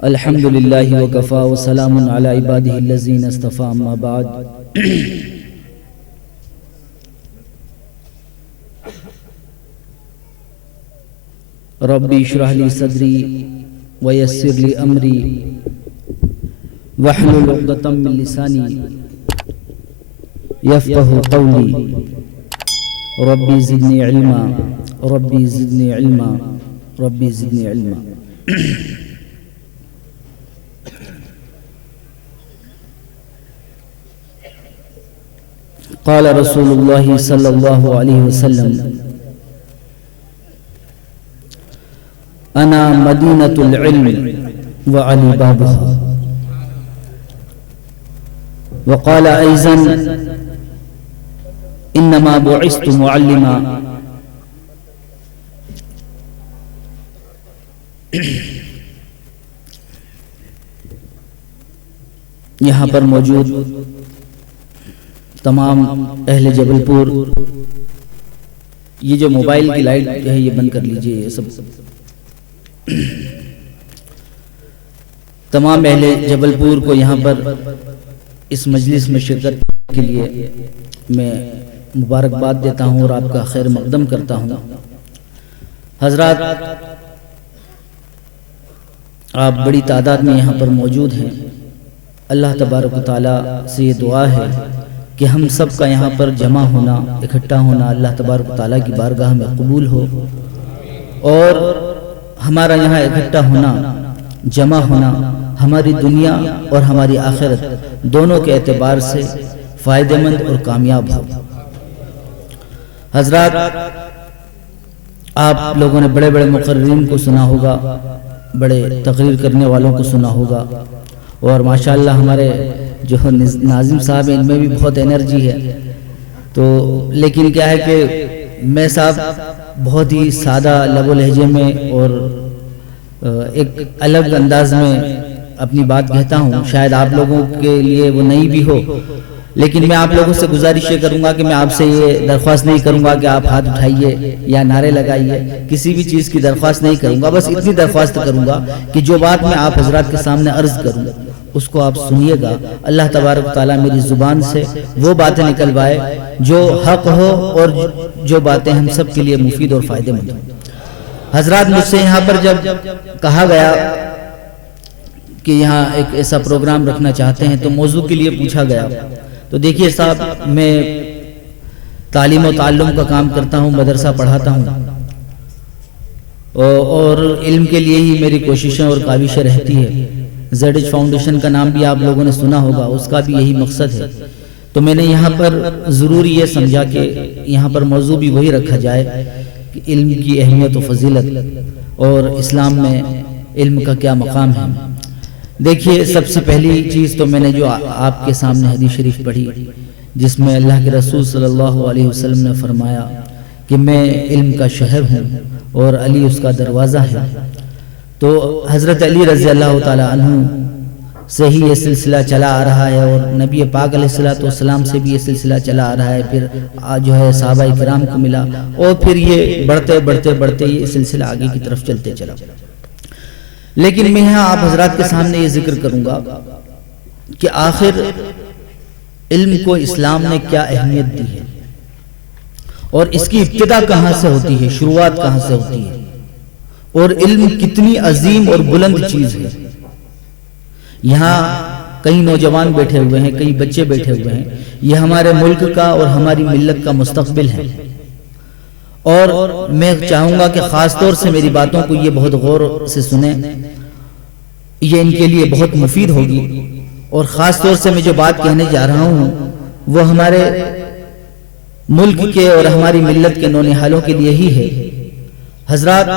الحمد للہ وکفا وسلام علی عبادہ الذین اصطفى اما بعد ربی اشرح لی صدری ویسر لی امری واحلل عقدۃ من لسانی یفقہوا قولی ربی زدنی علما ربی زدنی علما ربی زدنی علما۔ قال رسول اللہ صلی اللہ علیہ وسلم انا مدینۃ العلم وعلی بابها، وقال ایضا انما بعثت معلما۔ یہاں پر موجود تمام اہل جبل پور، یہ جو موبائل کی لائٹ ہے یہ بند کر لیجئے، یہ سب تمام اہل جبل پور کو یہاں پر اس مجلس میں شرکت کے لیے میں مبارکباد دیتا ہوں اور آپ کا خیر مقدم کرتا ہوں۔ حضرات، آپ بڑی تعداد میں یہاں پر موجود ہیں۔ اللہ تبارک و تعالیٰ سے یہ دعا ہے کہ ہم سب کا یہاں پر جمع ہونا، اکٹھا ہونا اللہ تبارک و تعالیٰ کی بارگاہ میں قبول ہو، اور ہمارا یہاں اکٹھا ہونا، جمع ہونا ہماری دنیا اور ہماری آخرت دونوں کے اعتبار سے فائدہ مند اور کامیاب ہو۔ حضرات، آپ لوگوں نے بڑے بڑے مقررین کو سنا ہوگا، بڑے تقریر کرنے والوں کو سنا ہوگا، اور ماشاءاللہ ہمارے جو ناظم صاحب ہیں ان میں بھی بہت انرجی ہے، تو لیکن کیا ہے کہ میں صاحب بہت ہی سادہ لب و لہجے میں اور ایک الگ انداز میں اپنی بات کہتا ہوں، شاید آپ لوگوں کے لیے وہ نئی بھی ہو، لیکن میں آپ لوگوں سے گزارش یہ کروں گا کہ میں آپ سے یہ درخواست نہیں کروں گا کہ آپ ہاتھ اٹھائیے یا نعرے لگائیے، کسی بھی چیز کی درخواست نہیں کروں گا، بس اتنی درخواست کروں گا کہ جو بات میں آپ حضرات کے سامنے عرض کروں اس کو آپ سنیے گا۔ اللہ تبارک و تعالیٰ میری زبان سے وہ باتیں نکلوائے جو حق ہو اور جو باتیں ہم سب کے لیے مفید اور فائدہ مند ہوں۔ حضرات، مجھ سے یہاں پر جب کہا گیا کہ یہاں ایک ایسا پروگرام رکھنا چاہتے ہیں تو موضوع کے لیے پوچھا گیا، تو دیکھیے صاحب، میں تعلیم و تعلم کا کام کرتا ہوں، مدرسہ پڑھاتا ہوں، اور علم کے لیے ہی میری کوششیں اور کاوشیں رہتی ہے۔ زیڈ ایچ فاؤنڈیشن کا نام بھی آپ لوگوں نے سنا ہوگا، اس کا بھی یہی مقصد ہے۔ تو میں نے یہاں پر ضروری یہ سمجھا کہ یہاں پر موضوع بھی وہی رکھا جائے کہ علم کی اہمیت و فضیلت اور اسلام میں علم کا کیا مقام ہے۔ دیکھیے، سب سے پہلی چیز تو میں نے جو آپ کے سامنے حدیث شریف پڑھی جس میں اللہ کے رسول صلی اللہ علیہ وسلم نے فرمایا کہ میں علم کا شہر ہوں اور علی اس کا دروازہ ہے، تو حضرت علی رضی اللہ تعالی عنہ سے ہی یہ سلسلہ چلا آ رہا ہے، اور نبی پاک علیہ السلام سے بھی یہ سلسلہ چلا آ رہا ہے، پھر جو ہے صحابہ کرام کو ملا، اور پھر یہ بڑھتے بڑھتے بڑھتے یہ سلسلہ آگے کی طرف چلتے چلا۔ لیکن میں یہاں آپ حضرات کے سامنے یہ ذکر کروں گا کہ آخر علم کو اسلام نے کیا اہمیت دی ہے، اور اس کی ابتدا کہاں سے ہوتی ہے، شروعات کہاں سے ہوتی ہے، اور علم کتنی عظیم اور بلند چیز ہے۔ یہاں کئی نوجوان بیٹھے ہوئے ہیں، کئی بچے بیٹھے ہوئے ہیں، یہ ہمارے ملک کا اور ہماری ملت کا مستقبل ہے، اور میں چاہوں گا کہ خاص طور سے میری باتوں کو یہ بہت غور سے سنیں، یہ ان کے لیے بہت مفید ہوگی، اور خاص طور سے میں جو بات کہنے جا رہا ہوں وہ ہمارے ملک کے اور ہماری ملت کے نونہالوں کے لیے ہی ہے۔ حضرات،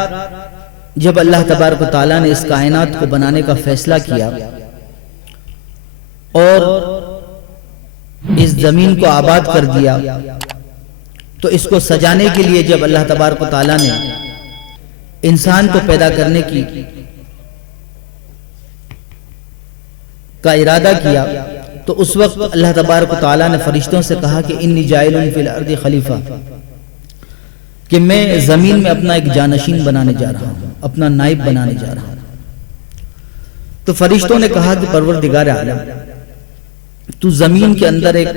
جب اللہ تبارک و تعالیٰ نے اس کائنات کو بنانے کا فیصلہ کیا اور اس زمین کو آباد کر دیا، تو اس کو سجانے کے لیے جب اللہ تبارک و تعالیٰ نے انسان کو پیدا کرنے کا ارادہ کیا، تو اس وقت اللہ تبارک و تعالیٰ نے فرشتوں سے کہا کہ انی جاعل فی الارض خلیفہ، کہ میں زمین میں اپنا ایک جانشین بنانے جا رہا ہوں، اپنا نائب بنانے جا رہا ہوں۔ تو فرشتوں نے کہا کہ پروردگار عالم، تو زمین کے اندر ایک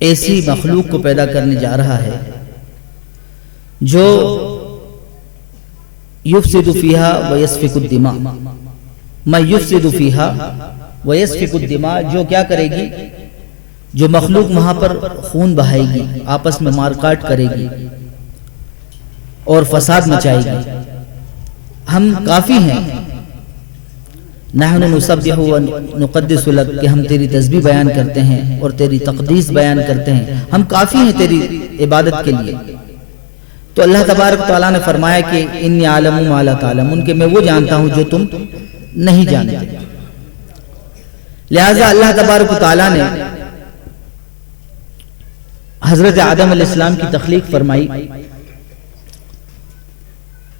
ایسی مخلوق کو پیدا کرنے جا رہا ہے جو یفسد فیہا ویسفک الدماء، میں یفسد فیہا ویسفک الدماء، جو کیا کرے گی، جو مخلوق وہاں پر خون بہائے گی، آپس میں مار کاٹ کرے گی اور فساد مچائے گی۔ ہم کافی ہیں، نحن نسبح ونقدس لک، کہ ہم تیری تسبیح بیان کرتے ہیں اور تیری تقدیس بیان کرتے ہیں، ہم کافی ہیں تیری عبادت کے لیے۔ تو اللہ تبارک تعالیٰ نے فرمایا کہ انی عالم ما لا تعلمون، کہ میں وہ جانتا ہوں جو تم نہیں جانتے۔ لہٰذا اللہ تبارک تعالیٰ نے حضرت آدم علیہ السلام کی تخلیق فرمائی،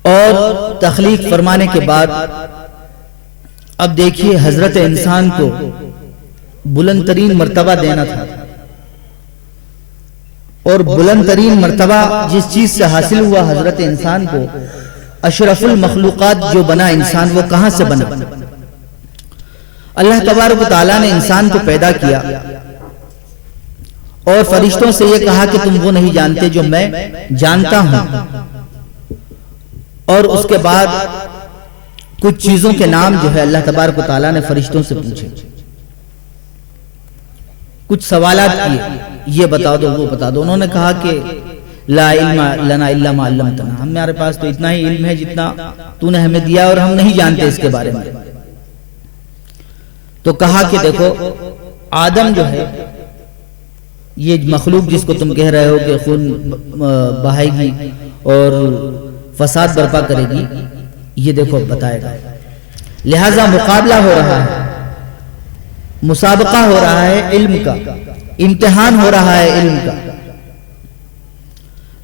اور تخلیق فرمانے کے بعد اب دیکھیے حضرت انسان کو بلند ترین مرتبہ دینا تھا، اور بلند ترین مرتبہ جس چیز سے حاصل ہوا حضرت انسان کو، اشرف المخلوقات جو بنا انسان، وہ کہاں سے بنا؟ اللہ تبارک و تعالیٰ نے انسان کو پیدا کیا اور فرشتوں سے یہ کہا کہ تم وہ نہیں جانتے جو میں جانتا ہوں، اور اس کے بعد کچھ چیزوں کے نام جو ہے اللہ تبارک و تعالیٰ نے فرشتوں سے پوچھے، کچھ سوالات کیے، یہ بتا دو وہ بتا دو۔ انہوں نے کہا کہ لا علم لنا الا ما علمتنا، ہمارے پاس تو اتنا ہی علم ہے جتنا تو نے ہمیں دیا، اور ہم نہیں جانتے اس کے بارے میں۔ تو کہا کہ دیکھو آدم جو ہے، یہ مخلوق جس کو تم کہہ رہے ہو کہ خون بہائے گی اور فساد برپا کرے گی، یہ دیکھو بتائے گا۔ لہذا مقابلہ ہو رہا ہے، مسابقہ ہو رہا ہے علم کا، امتحان ہو رہا ہے علم کا۔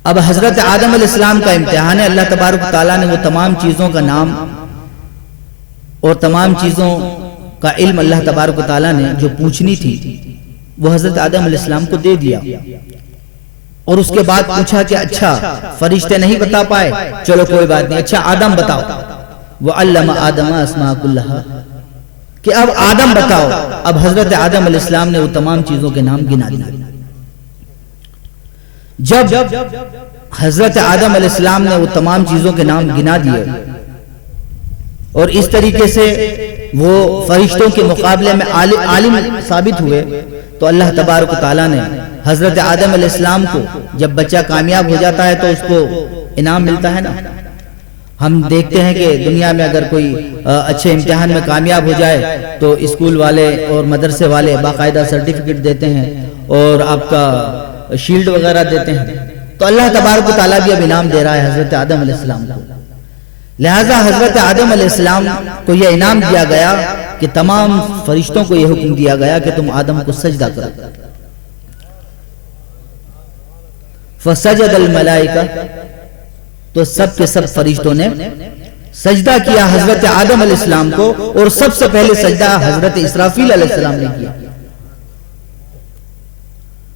اب حضرت آدم علیہ السلام کا امتحان ہے، اللہ تبارک تعالیٰ نے وہ تمام چیزوں کا نام اور تمام چیزوں کا علم اللہ تبارک تعالیٰ نے جو پوچھنی تھی وہ حضرت آدم علیہ السلام کو دے دیا، اور اس کے بعد پوچھا کہ اچھا فرشتے نہیں بتا پائے، چلو کوئی بات نہیں، اچھا آدم بتاؤ۔ وَعَلَّمَ آدَمَ أَسْمَاءَ كُلَّهَا، کہ اب آدم بتاؤ۔ اب حضرت آدم علیہ السلام نے وہ تمام چیزوں کے نام گنا دیے۔ جب حضرت آدم علیہ السلام نے وہ تمام چیزوں کے نام گنا دیے اور اس طریقے سے وہ فرشتوں کے مقابلے میں عالم ثابت ہوئے، تو اللہ تبارک و تعالیٰ نے حضرت آدم علیہ السلام کو، جب بچہ کامیاب ہو جاتا ہے تو اس کو انعام ملتا ہے نا۔ ہم دیکھتے ہیں کہ دنیا میں اگر کوئی اچھے امتحان میں کامیاب ہو جائے تو اسکول والے اور مدرسے والے باقاعدہ سرٹیفکیٹ دیتے ہیں اور آپ کا شیلڈ وغیرہ دیتے ہیں۔ تو اللہ تبارک و تعالیٰ بھی اب انعام دے رہا ہے حضرت آدم علیہ السلام کو۔ لہٰذا حضرت آدم علیہ السلام کو یہ انعام دیا گیا کہ تمام فرشتوں کو یہ حکم دیا گیا کہ تم آدم کو سجدہ کرو۔ فسجد الملائکہ، تو سب کے سب فرشتوں نے سجدہ کیا حضرت آدم علیہ السلام کو، اور سب سے پہلے سجدہ حضرت اسرافیل علیہ السلام نے کیا۔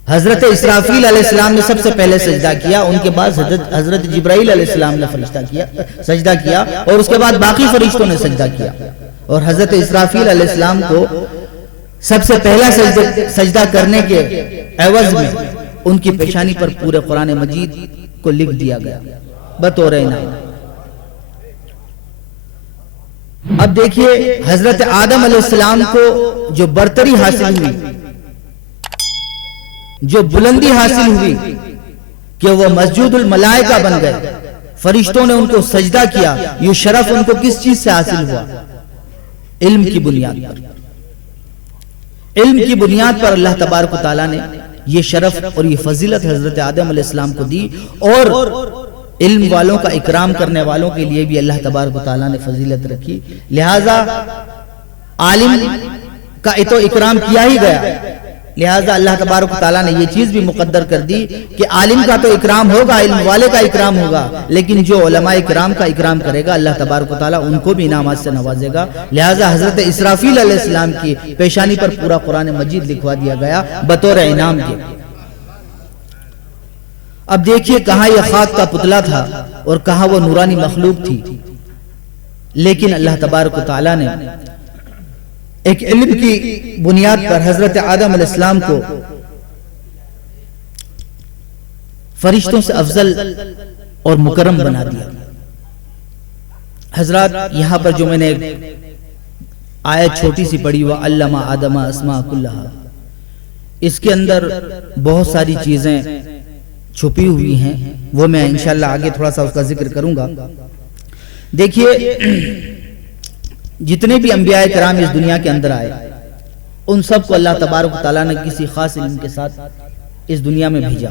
حضرت اسرافیل علیہ السلام نے سب سے پہلے سجدہ کیا، ان کے بعد حضرت جبرائیل علیہ السلام نے سجدہ کیا، اور اس کے بعد باقی فرشتوں نے سجدہ کیا۔ اور حضرت اسرافیل علیہ السلام کو سب سے پہلا سجدہ کرنے کے عوض میں ان کی پیشانی پر پورے قرآن مجید کو لکھ دیا گیا بطور انعام۔ اب دیکھیے حضرت آدم علیہ السلام کو جو برتری حاصل ہوئی، جو بلندی حاصل ہوئی کہ وہ مسجود الملائکہ بن گئے، فرشتوں نے ان کو سجدہ کیا، یہ شرف ان کو کس چیز سے حاصل ہوا؟ علم کی بنیاد پر۔ علم کی بنیاد پر اللہ تبارک و تعالیٰ نے یہ شرف اور یہ فضیلت حضرت آدم علیہ السلام کو دی، اور علم والوں کا اکرام کرنے والوں کے لیے بھی اللہ تبارک و تعالیٰ نے فضیلت رکھی۔ لہٰذا عالم کا تو اکرام کیا ہی گیا، لہٰذا اللہ تبارک و تعالیٰ نے یہ چیز بھی مقدر کر دی کہ عالم کا تو اکرام ہوگا، علم والے کا اکرام ہوگا، لیکن جو علماء اکرام کا اکرام کرے گا اللہ تبارک و تعالیٰ ان کو بھی انعامات سے نوازے گا۔ لہٰذا حضرت اسرافیل علیہ السلام کی پیشانی پر پورا قرآن مجید لکھوا دیا گیا بطور انعام کے۔ اب دیکھیے کہاں یہ خاک کا پتلا تھا اور کہاں وہ نورانی مخلوق تھی، لیکن اللہ تبارک و تعالیٰ نے ایک علم کی بنیاد پر حضرت آدم علیہ السلام کو فرشتوں سے افضل اور مکرم بنا دیا. حضرات یہاں پر جو میں نے آیت چھوٹی سی پڑھی وَعَلَّمَ آدَمَ أَسْمَاءَ كُلَّهَا، اس کے اندر بہت ساری چیزیں چھپی ہوئی ہیں، وہ میں انشاءاللہ آگے تھوڑا سا اس کا ذکر کروں گا. دیکھیے جتنے بھی انبیاء کرام اس دنیا کے اندر آئے ان سب کو اللہ تبارک و تعالیٰ نے کسی خاص علم کے ساتھ اس دنیا میں بھیجا.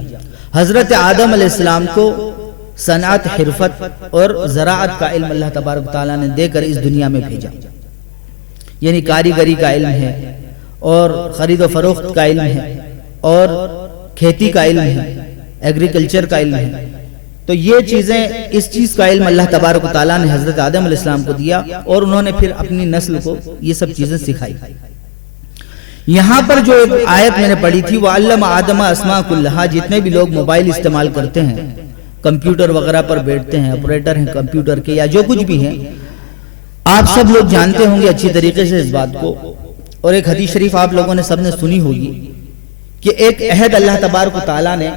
حضرت آدم علیہ السلام کو صنعت، حرفت اور زراعت کا علم اللہ تبارک و تعالیٰ نے دے کر اس دنیا میں بھیجا. یعنی کاریگری کا علم ہے اور خرید و فروخت کا علم ہے اور کھیتی کا علم ہے، ایگریکلچر کا علم ہے. تو یہ چیزیں، اس چیز کا علم اللہ تبارک و تعالیٰ نے حضرت آدم علیہ السلام کو دیا اور انہوں نے پھر اپنی نسل کو یہ سب چیزیں سکھائی. یہاں پر جو ایک آیت میں نے پڑھی تھی وَعَلَّمَ آدَمَ أَسْمَاءَ كُلَّهَا، جتنے بھی لوگ موبائل استعمال کرتے ہیں، کمپیوٹر وغیرہ پر بیٹھتے ہیں، آپریٹر ہیں کمپیوٹر کے یا جو کچھ بھی ہیں، آپ سب لوگ جانتے ہوں گے اچھی طریقے سے اس بات کو. اور ایک حدیث شریف آپ لوگوں نے سب نے سنی ہوگی کہ ایک عہد اللہ تبارک و تعالیٰ نے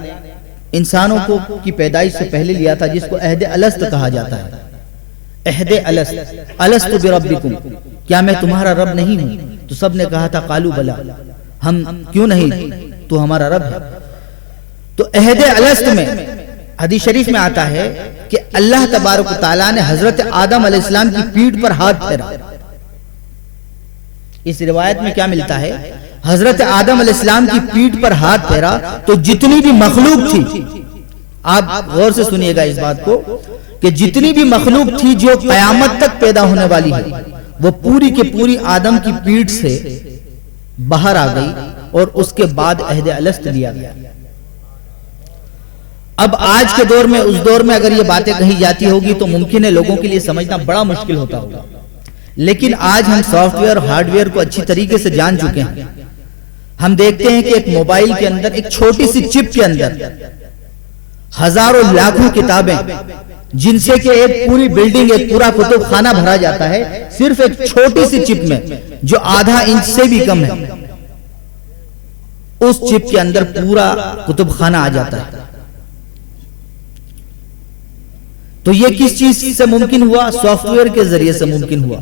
انسانوں کو کی پیدائش سے پہلے لیا تھا، جس کو عہد الست کہا جاتا ہے. عہد الست، الست بربکم، کیا میں تمہارا رب نہیں ہوں؟ تو سب نے کہا تھا قالو بلا، ہم کیوں نہیں، تو ہمارا رب ہے. تو عہد الست میں حدیث شریف میں آتا ہے کہ اللہ تبارک و تعالیٰ نے حضرت آدم علیہ السلام کی پیٹھ پر ہاتھ پھیرا. اس روایت میں کیا ملتا ہے؟ حضرت آدم علیہ السلام کی پیٹھ پر ہاتھ پھیرا تو جتنی بھی مخلوق تھی، آپ غور سے سنیے گا اس بات کو، کہ جتنی بھی مخلوق تھی جو قیامت تک پیدا ہونے والی ہے وہ پوری کے پوری آدم کی پیٹھ سے باہر آ گئی اور اس کے بعد عہد الست لیا گیا. اب آج کے دور میں، اس دور میں اگر یہ باتیں کہی جاتی ہوگی تو ممکن ہے لوگوں کے لیے سمجھنا بڑا مشکل ہوتا ہوگا، لیکن آج ہم سافٹ ویئر اور ہارڈ ویئر کو اچھی طریقے سے جان چکے ہیں. ہم دیکھتے ہیں کہ ایک موبائل کے اندر، ایک چھوٹی سی چپ کے اندر ہزاروں لاکھوں کتابیں، جن سے کہ ایک پوری بلڈنگ، ایک پورا کتب خانہ بھرا جاتا ہے صرف ایک چھوٹی سی چپ میں جو آدھا انچ سے بھی کم ہے. اس چپ کے اندر پورا کتب خانہ آ جاتا ہے. تو یہ کس چیز سے ممکن ہوا؟ سافٹ ویئر کے ذریعے سے ممکن ہوا.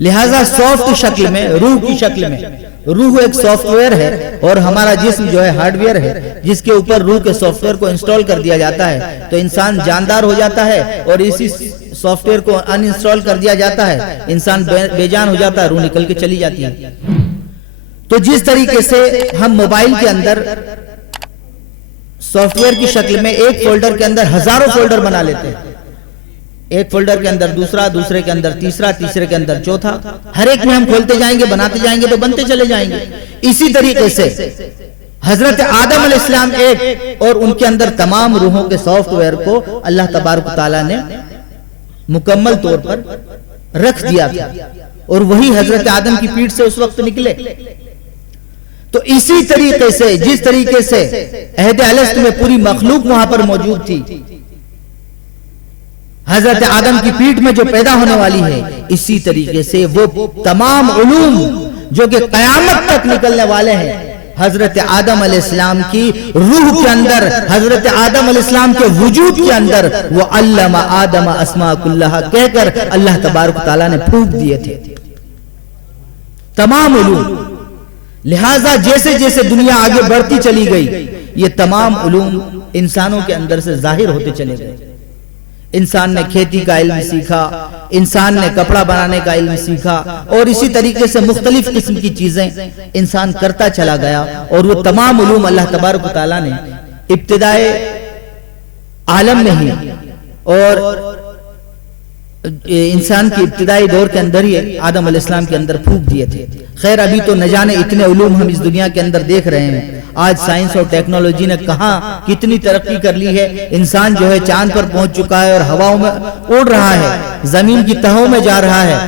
لہذا سافٹ شکل میں، روح کی شکل میں، روح ایک سافٹ ویئر ہے اور ہمارا جسم جو ہے ہارڈ ویئر ہے، جس کے اوپر روح کے سافٹ ویئر کو انسٹال کر دیا جاتا ہے تو انسان جاندار ہو جاتا ہے، اور اسی سافٹ ویئر کو ان انسٹال کر دیا جاتا ہے انسان بے جان ہو جاتا ہے، روح نکل کے چلی جاتی ہے. تو جس طریقے سے ہم موبائل کے اندر سافٹ ویئر کی شکل میں ایک فولڈر کے اندر ہزاروں فولڈر بنا لیتے ہیں، ایک فولڈر کے اندر دوسرا، دوسرے کے اندر تیسرا، تیسرے کے اندر چوتھا، ہر ایک میں ہم کھولتے جائیں گے، بناتے جائیں گے تو بنتے چلے جائیں گے. اسی طریقے سے حضرت آدم علیہ السلام ایک، اور ان کے اندر تمام روحوں کے سافٹ ویئر کو اللہ تبارک و تعالیٰ نے مکمل طور پر رکھ دیا تھا اور وہی حضرت آدم کی پیٹھ سے اس وقت نکلے. تو اسی طریقے سے، جس طریقے سے عہد الست میں پوری مخلوق وہاں پر موجود تھی، حضرت آدم کی پیٹھ میں جو پیدا ہونے والی ہے، اسی طریقے سے وہ تمام علوم جو کہ قیامت تک نکلنے والے ہیں، حضرت آدم علیہ السلام کی روح کے اندر، حضرت آدم علیہ السلام کے وجود کے اندر وہ علم آدم اسماء کلھا کہہ کر اللہ تبارک تعالیٰ نے پھونک دیے تھے تمام علوم. لہٰذا جیسے جیسے دنیا آگے بڑھتی چلی گئی، یہ تمام علوم انسانوں کے اندر سے ظاہر ہوتے چلے گئے. انسان نے کھیتی کا علم سیکھا، انسان نے کپڑا بنانے کا علم سیکھا، اور اسی طریقے سے مختلف قسم کی چیزیں انسان کرتا چلا گیا. اور وہ تمام علوم اللہ تبارک و تعالیٰ نے ابتدائے عالم میں ہی اور انسان کی ابتدائی دور کے اندر ہی آدم علیہ السلام کے اندر پھونک دیے تھے. خیر ابھی تو نہ جانے اتنے علوم ہم اس دنیا کے اندر دیکھ رہے ہیں. آج سائنس اور ٹیکنالوجی نے کہاں کتنی ترقی کر لی ہے. انسان جو ہے چاند پر پہنچ چکا ہے اور ہواؤں میں اڑ رہا ہے، زمین کی تہوں میں جا رہا ہے.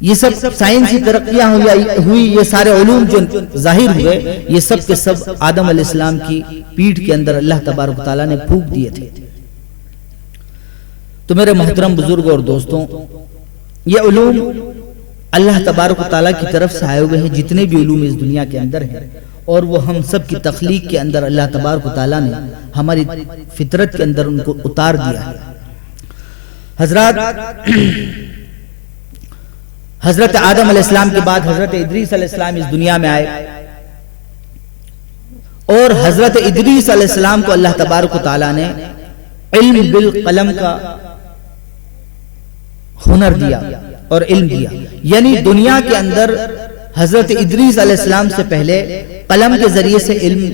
یہ سب سائنسی ترقیاں ہوئی، یہ سارے علوم جو ظاہر ہوئے، یہ سب کے سب آدم علیہ السلام کی پیٹھ کے اندر اللہ تبارک و تعالیٰ نے پھونک دیے تھے. تو میرے محترم بزرگوں اور دوستوں، یہ علوم اللہ تبارک و تعالیٰ کی طرف سے آئے ہوئے ہیں جتنے بھی علوم اس دنیا کے اندر ہیں، اور وہ ہم سب کی تخلیق کے اندر اللہ تبارک و تعالیٰ نے ہماری فطرت کے اندر ان کو اتار دیا ہے۔ حضرات، حضرت آدم علیہ السلام کے بعد حضرت ادریس علیہ السلام اس دنیا میں آئے، اور حضرت ادریس علیہ السلام کو اللہ تبارک و تعالیٰ نے علم بالقلم کا ہنر دیا اور علم دیا، یعنی دنیا کے اندر حضرت ادریس علیہ السلام سے پہلے قلم کے ذریعے سے علم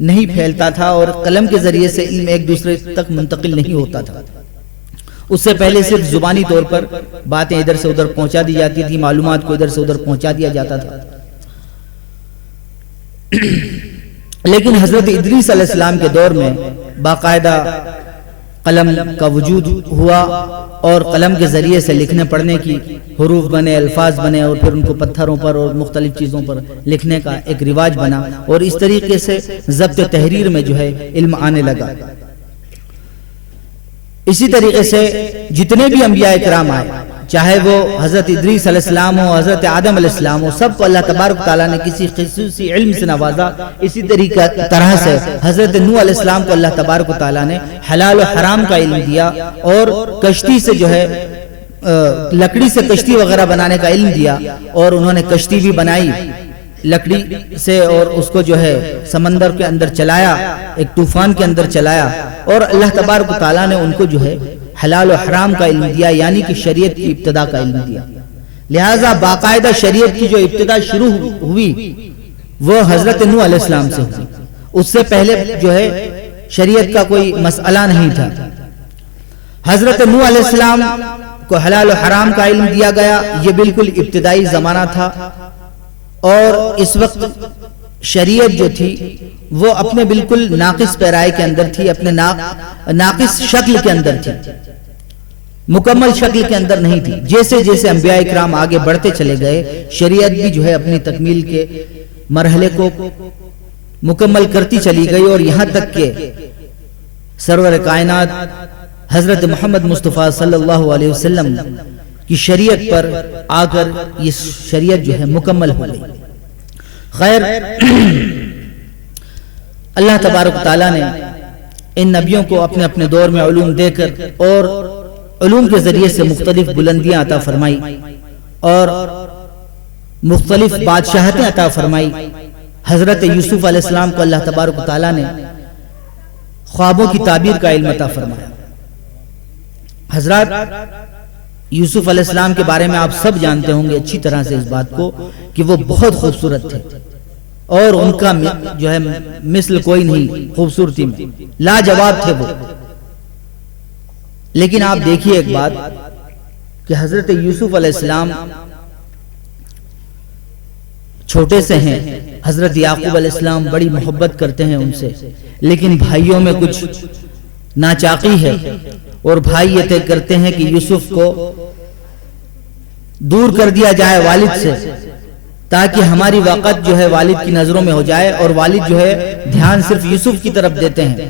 نہیں پھیلتا تھا، اور قلم کے ذریعے سے علم ایک دوسرے تک منتقل نہیں ہوتا تھا۔ اس سے پہلے صرف زبانی طور پر باتیں ادھر سے ادھر پہنچا دی جاتی تھی، معلومات کو ادھر سے ادھر پہنچا دیا جاتا تھا۔ لیکن حضرت ادریس علیہ السلام کے دور میں باقاعدہ قلم کا وجود ہوا، اور قلم کے ذریعے سے لکھنے پڑھنے کی حروف بنے، الفاظ بنے، اور پھر ان کو پتھروں پر اور مختلف چیزوں پر لکھنے کا ایک رواج بنا، اور اس طریقے سے ضبط تحریر میں جو ہے علم آنے لگا۔ اسی طریقے سے جتنے بھی انبیاء کرام آئے، چاہے وہ حضرت ادریس علیہ السلام ہو، حضرت آدم علیہ السلام ہو، سب کو اللہ تبارک تعالیٰ نے کسی خصوصی علم سے نوازا۔ اسی طرح سے حضرت نوح علیہ السلام کو اللہ تبارک تعالیٰ نے حلال و حرام کا علم دیا، اور کشتی سے جو ہے لکڑی سے کشتی وغیرہ بنانے کا علم دیا، اور انہوں نے کشتی بھی بنائی لکڑی سے، اور اس کو جو ہے سمندر کے اندر چلایا، ایک طوفان کے اندر چلایا، اور اللہ تبارک و تعالیٰ نے ان کو جو ہے حلال و حرام کا علم دیا، یعنی کہ شریعت کی ابتدا کا علم دیا۔ لہٰذا باقاعدہ شریعت کی جو ابتدا شروع ہوئی وہ حضرت نوح علیہ السلام سے ہوئی، اس سے پہلے جو ہے شریعت کا کوئی مسئلہ نہیں تھا۔ حضرت نوح علیہ السلام کو حلال و حرام کا علم دیا گیا، یہ بالکل ابتدائی زمانہ تھا، اور اس وقت شریعت جو تھی وہ اپنے بالکل ناقص پیرائے کے اندر تھی، اپنے ناقص شکل کے اندر تھی، مکمل شکل کے اندر نہیں تھی۔ جیسے جیسے انبیاء اکرام آگے بڑھتے چلے گئے، شریعت بھی جو ہے اپنی تکمیل کے مرحلے کو مکمل کرتی چلی گئی، اور یہاں تک کہ سرور کائنات حضرت محمد مصطفیٰ صلی اللہ علیہ وسلم کی شریعت پر آ کر یہ شریعت جو ہے مکمل ہو گئی۔ خیر، اللہ تبارک تعالیٰ نے ان نبیوں کو اپنے اپنے دور میں علوم دے کر اور علوم کے ذریعے سے مختلف بلندیاں عطا فرمائی اور مختلف بادشاہتیں عطا فرمائی۔ حضرت یوسف علیہ السلام کو اللہ تبارک تعالیٰ نے خوابوں کی تعبیر کا علم عطا فرمایا۔ حضرات، یوسف علیہ السلام کے بارے میں آپ سب جانتے ہوں گے اچھی طرح سے اس بات کو کہ وہ بہت خوبصورت تھے، اور ان کا جو ہے مثل کوئی نہیں خوبصورتی میں، لاجواب تھے وہ۔ لیکن آپ دیکھیے ایک بات کہ حضرت یوسف علیہ السلام چھوٹے سے ہیں، حضرت یعقوب علیہ السلام بڑی محبت کرتے ہیں ان سے، لیکن بھائیوں میں کچھ ناچاقی ہے، اور بھائی یہ طے کرتے ہیں کہ یوسف کو دور کر دیا جائے والد سے، تاکہ ہماری وقت جو ہے والد کی نظروں میں ہو جائے، اور والد جو ہے دھیان صرف یوسف کی طرف دیتے ہیں۔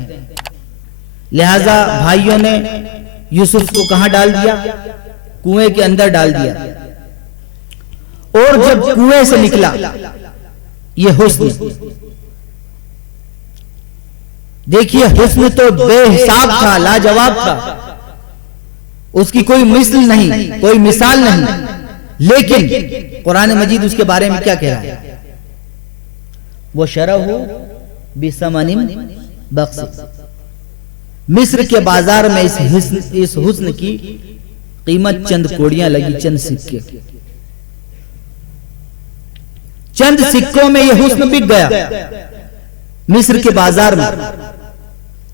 لہذا بھائیوں نے یوسف کو کہاں ڈال دیا؟ کنویں کے اندر ڈال دیا، اور جب کنویں سے نکلا یہ حسن، دیکھیے حسن تو بے حساب تھا، لاجواب تھا، اس کی کوئی مثل نہیں، کوئی مثال نہیں، لیکن قرآن مجید اس کے بارے میں کیا کہہ رہا ہے؟ وَشَرَوْهُ بِثَمَنٍ بَخْسٍ، مصر کے بازار میں اس حسن کی قیمت چند کوڑیاں لگی، چند سکے، چند سکوں میں یہ حسن بک گیا مصر کے بازار میں،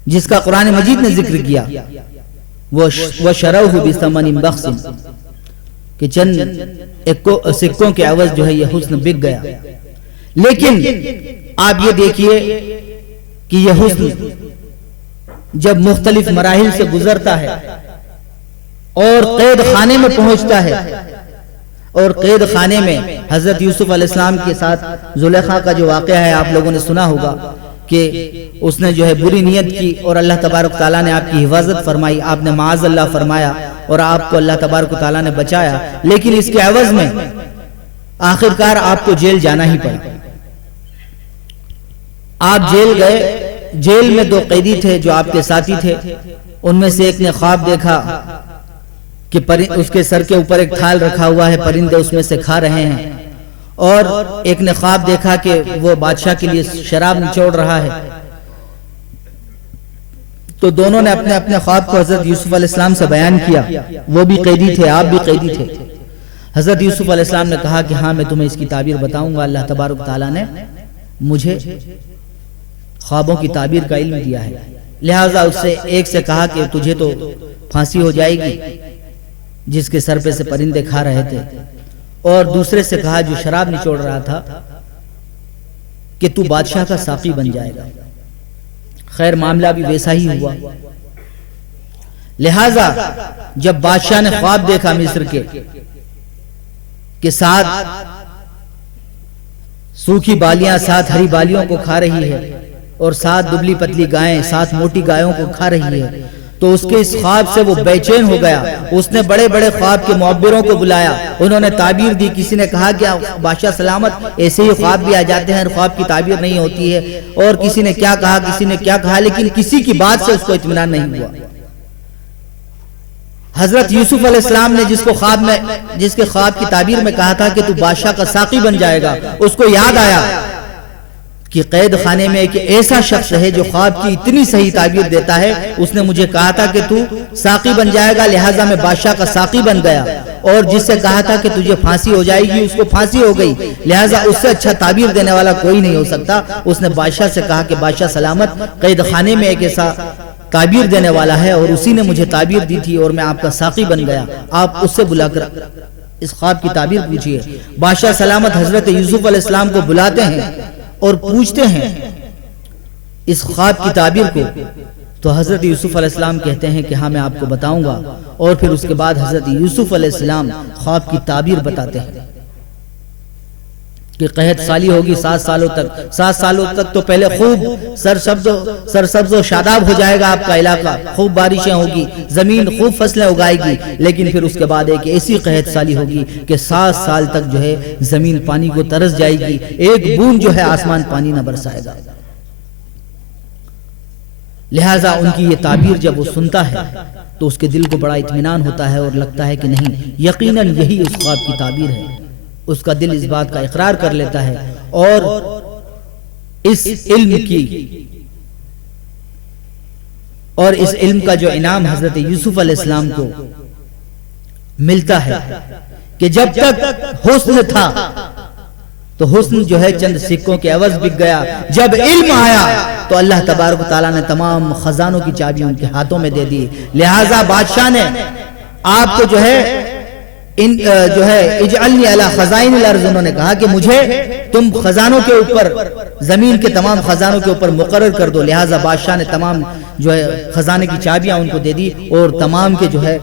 جس کا قرآن مجید نے ذکر کیا، وَشَرَوْهُ بِثَمَنٍ بَخْسٍ، کہ چند سکوں کے عوض جو ہے یہ حسن بک گیا۔ لیکن آپ یہ دیکھیے کہ یہ حسن جب مختلف مراحل سے گزرتا ہے اور قید خانے میں پہنچتا ہے، اور قید خانے میں حضرت یوسف علیہ السلام کے ساتھ زلیخا کا جو واقعہ ہے آپ لوگوں نے سنا ہوگا کہ اس نے جو ہے بری نیت کی، اور اللہ تبارک تعالیٰ نے آپ کی حفاظت فرمائی، آپ نے معاذ اللہ فرمایا، اور آپ کو اللہ تبارک و تعالیٰ نے بچایا، لیکن اس کے عوض میں آخرکار آپ کو جیل جانا ہی پڑا۔ آپ جیل گئے، جیل میں 2 قیدی تھے جو آپ کے ساتھی تھے، ان میں سے ایک نے خواب دیکھا کہ اس کے سر کے اوپر ایک تھال رکھا ہوا ہے، پرندے اس میں سے کھا رہے ہیں، اور ایک نے خواب دیکھا کہ وہ بادشاہ کے لیے شراب نچوڑ رہا ہے۔ تو دونوں نے اپنے اپنے خواب کو حضرت یوسف علیہ السلام سے بیان کیا، وہ بھی قیدی تھے، آپ بھی قیدی تھے۔ حضرت یوسف علیہ السلام نے کہا کہ ہاں میں تمہیں اس کی تعبیر بتاؤں گا، اللہ تبارک تعالیٰ نے مجھے خوابوں کی تعبیر کا علم دیا ہے۔ لہٰذا اس سے ایک سے کہا کہ تجھے تو پھانسی ہو جائے گی جس کے سر پہ سے پرندے کھا رہے تھے، اور دوسرے سے کہا جو شراب نچوڑ رہا تھا کہ تو بادشاہ کا ساقی بن جائے گا۔ خیر معاملہ بھی ویسا ہی ہوا۔ لہٰذا جب بادشاہ نے خواب دیکھا مصر کے 7 سوکھی بالیاں 7 ہری بالیوں کو کھا رہی ہے، اور 7 دبلی پتلی گائیں 7 موٹی گایوں کو کھا رہی ہے، تو اس کے اس خواب سے وہ بے چین ہو گیا۔ اس نے بڑے بڑے خواب کے معبروں کو بلایا، انہوں نے تعبیر دی۔ کسی نے کہا کہ بادشاہ سلامت ایسے ہی خواب بھی آ جاتے ہیں، خواب کی تعبیر نہیں ہوتی ہے، اور کسی نے کیا کہا، کسی نے کیا کہا، لیکن کسی کی بات سے اس کو اطمینان نہیں ہوا۔ حضرت یوسف علیہ السلام نے جس کے خواب کی تعبیر میں کہا تھا کہ تو بادشاہ کا ساقی بن جائے گا، اس کو یاد آیا کہ قید خانے میں ایک ایسا شخص ہے جو خواب کی اتنی صحیح تعبیر دیتا ہے، اس نے مجھے کہا تھا کہ تو ساقی بن جائے گا، لہٰذا میں بادشاہ کا ساقی بن گیا، اور جس سے کہا تھا کہ تجھے پھانسی ہو جائے گی اس کو پھانسی ہو گئی، لہٰذا اس سے اچھا تعبیر دینے والا کوئی نہیں ہو سکتا۔ اس نے بادشاہ سے کہا کہ بادشاہ سلامت قید خانے میں ایک ایسا تعبیر دینے والا ہے، اور اسی نے مجھے تعبیر دی تھی، اور میں آپ کا ساقی بن گیا، آپ اس سے بلا کر اس خواب کی تعبیر پوچھئے۔ بادشاہ سلامت حضرت یوسف علیہ السلام کو بلاتے ہیں اور پوچھتے ہیں اس خواب کی تعبیر کو، تو حضرت یوسف علیہ السلام کہتے ہیں کہ ہاں میں آپ کو بتاؤں گا، اور پھر اس کے بعد حضرت یوسف علیہ السلام خواب کی تعبیر بتاتے ہیں کہ قحط سالی ہوگی 7 سالوں تک، 7 سالوں تک تو پہلے خوب سرسبز و شاداب ہو جائے گا آپ کا علاقہ، خوب بارشیں ہوگی، زمین خوب فصلیں اگائے گی، لیکن پھر اس کے بعد ایک ایسی قحط سالی ہوگی کہ 7 سال تک جو ہے زمین پانی کو ترس جائے گی، ایک بوند جو ہے آسمان پانی نہ برسائے گا۔ لہٰذا ان کی یہ تعبیر جب وہ سنتا ہے تو اس کے دل کو بڑا اطمینان ہوتا ہے، اور لگتا ہے کہ نہیں یقیناً یہی اس خواب کی تعبیر ہے۔ اس کا دل اس بات کا اقرار کر لیتا ہے، اور اس علم کا جو انعام حضرت یوسف علیہ السلام کو ملتا ہے کہ جب تک حسن تھا تو حسن جو ہے چند سکوں کے عوض بک گیا، جب علم آیا تو اللہ تبارک و تعالیٰ نے تمام خزانوں کی چابی ان کے ہاتھوں میں دے دی۔ لہٰذا بادشاہ نے آپ کو جو ہے اجعلنی علی خزائن الارض، انہوں نے کہا کہ مجھے تم خزانوں کے اوپر، زمین کے تمام خزانوں کے اوپر مقرر کر دو۔ لہٰذا بادشاہ نے تمام جو ہے خزانے کی چابیاں ان کو دے دی، اور تمام کے جو ہے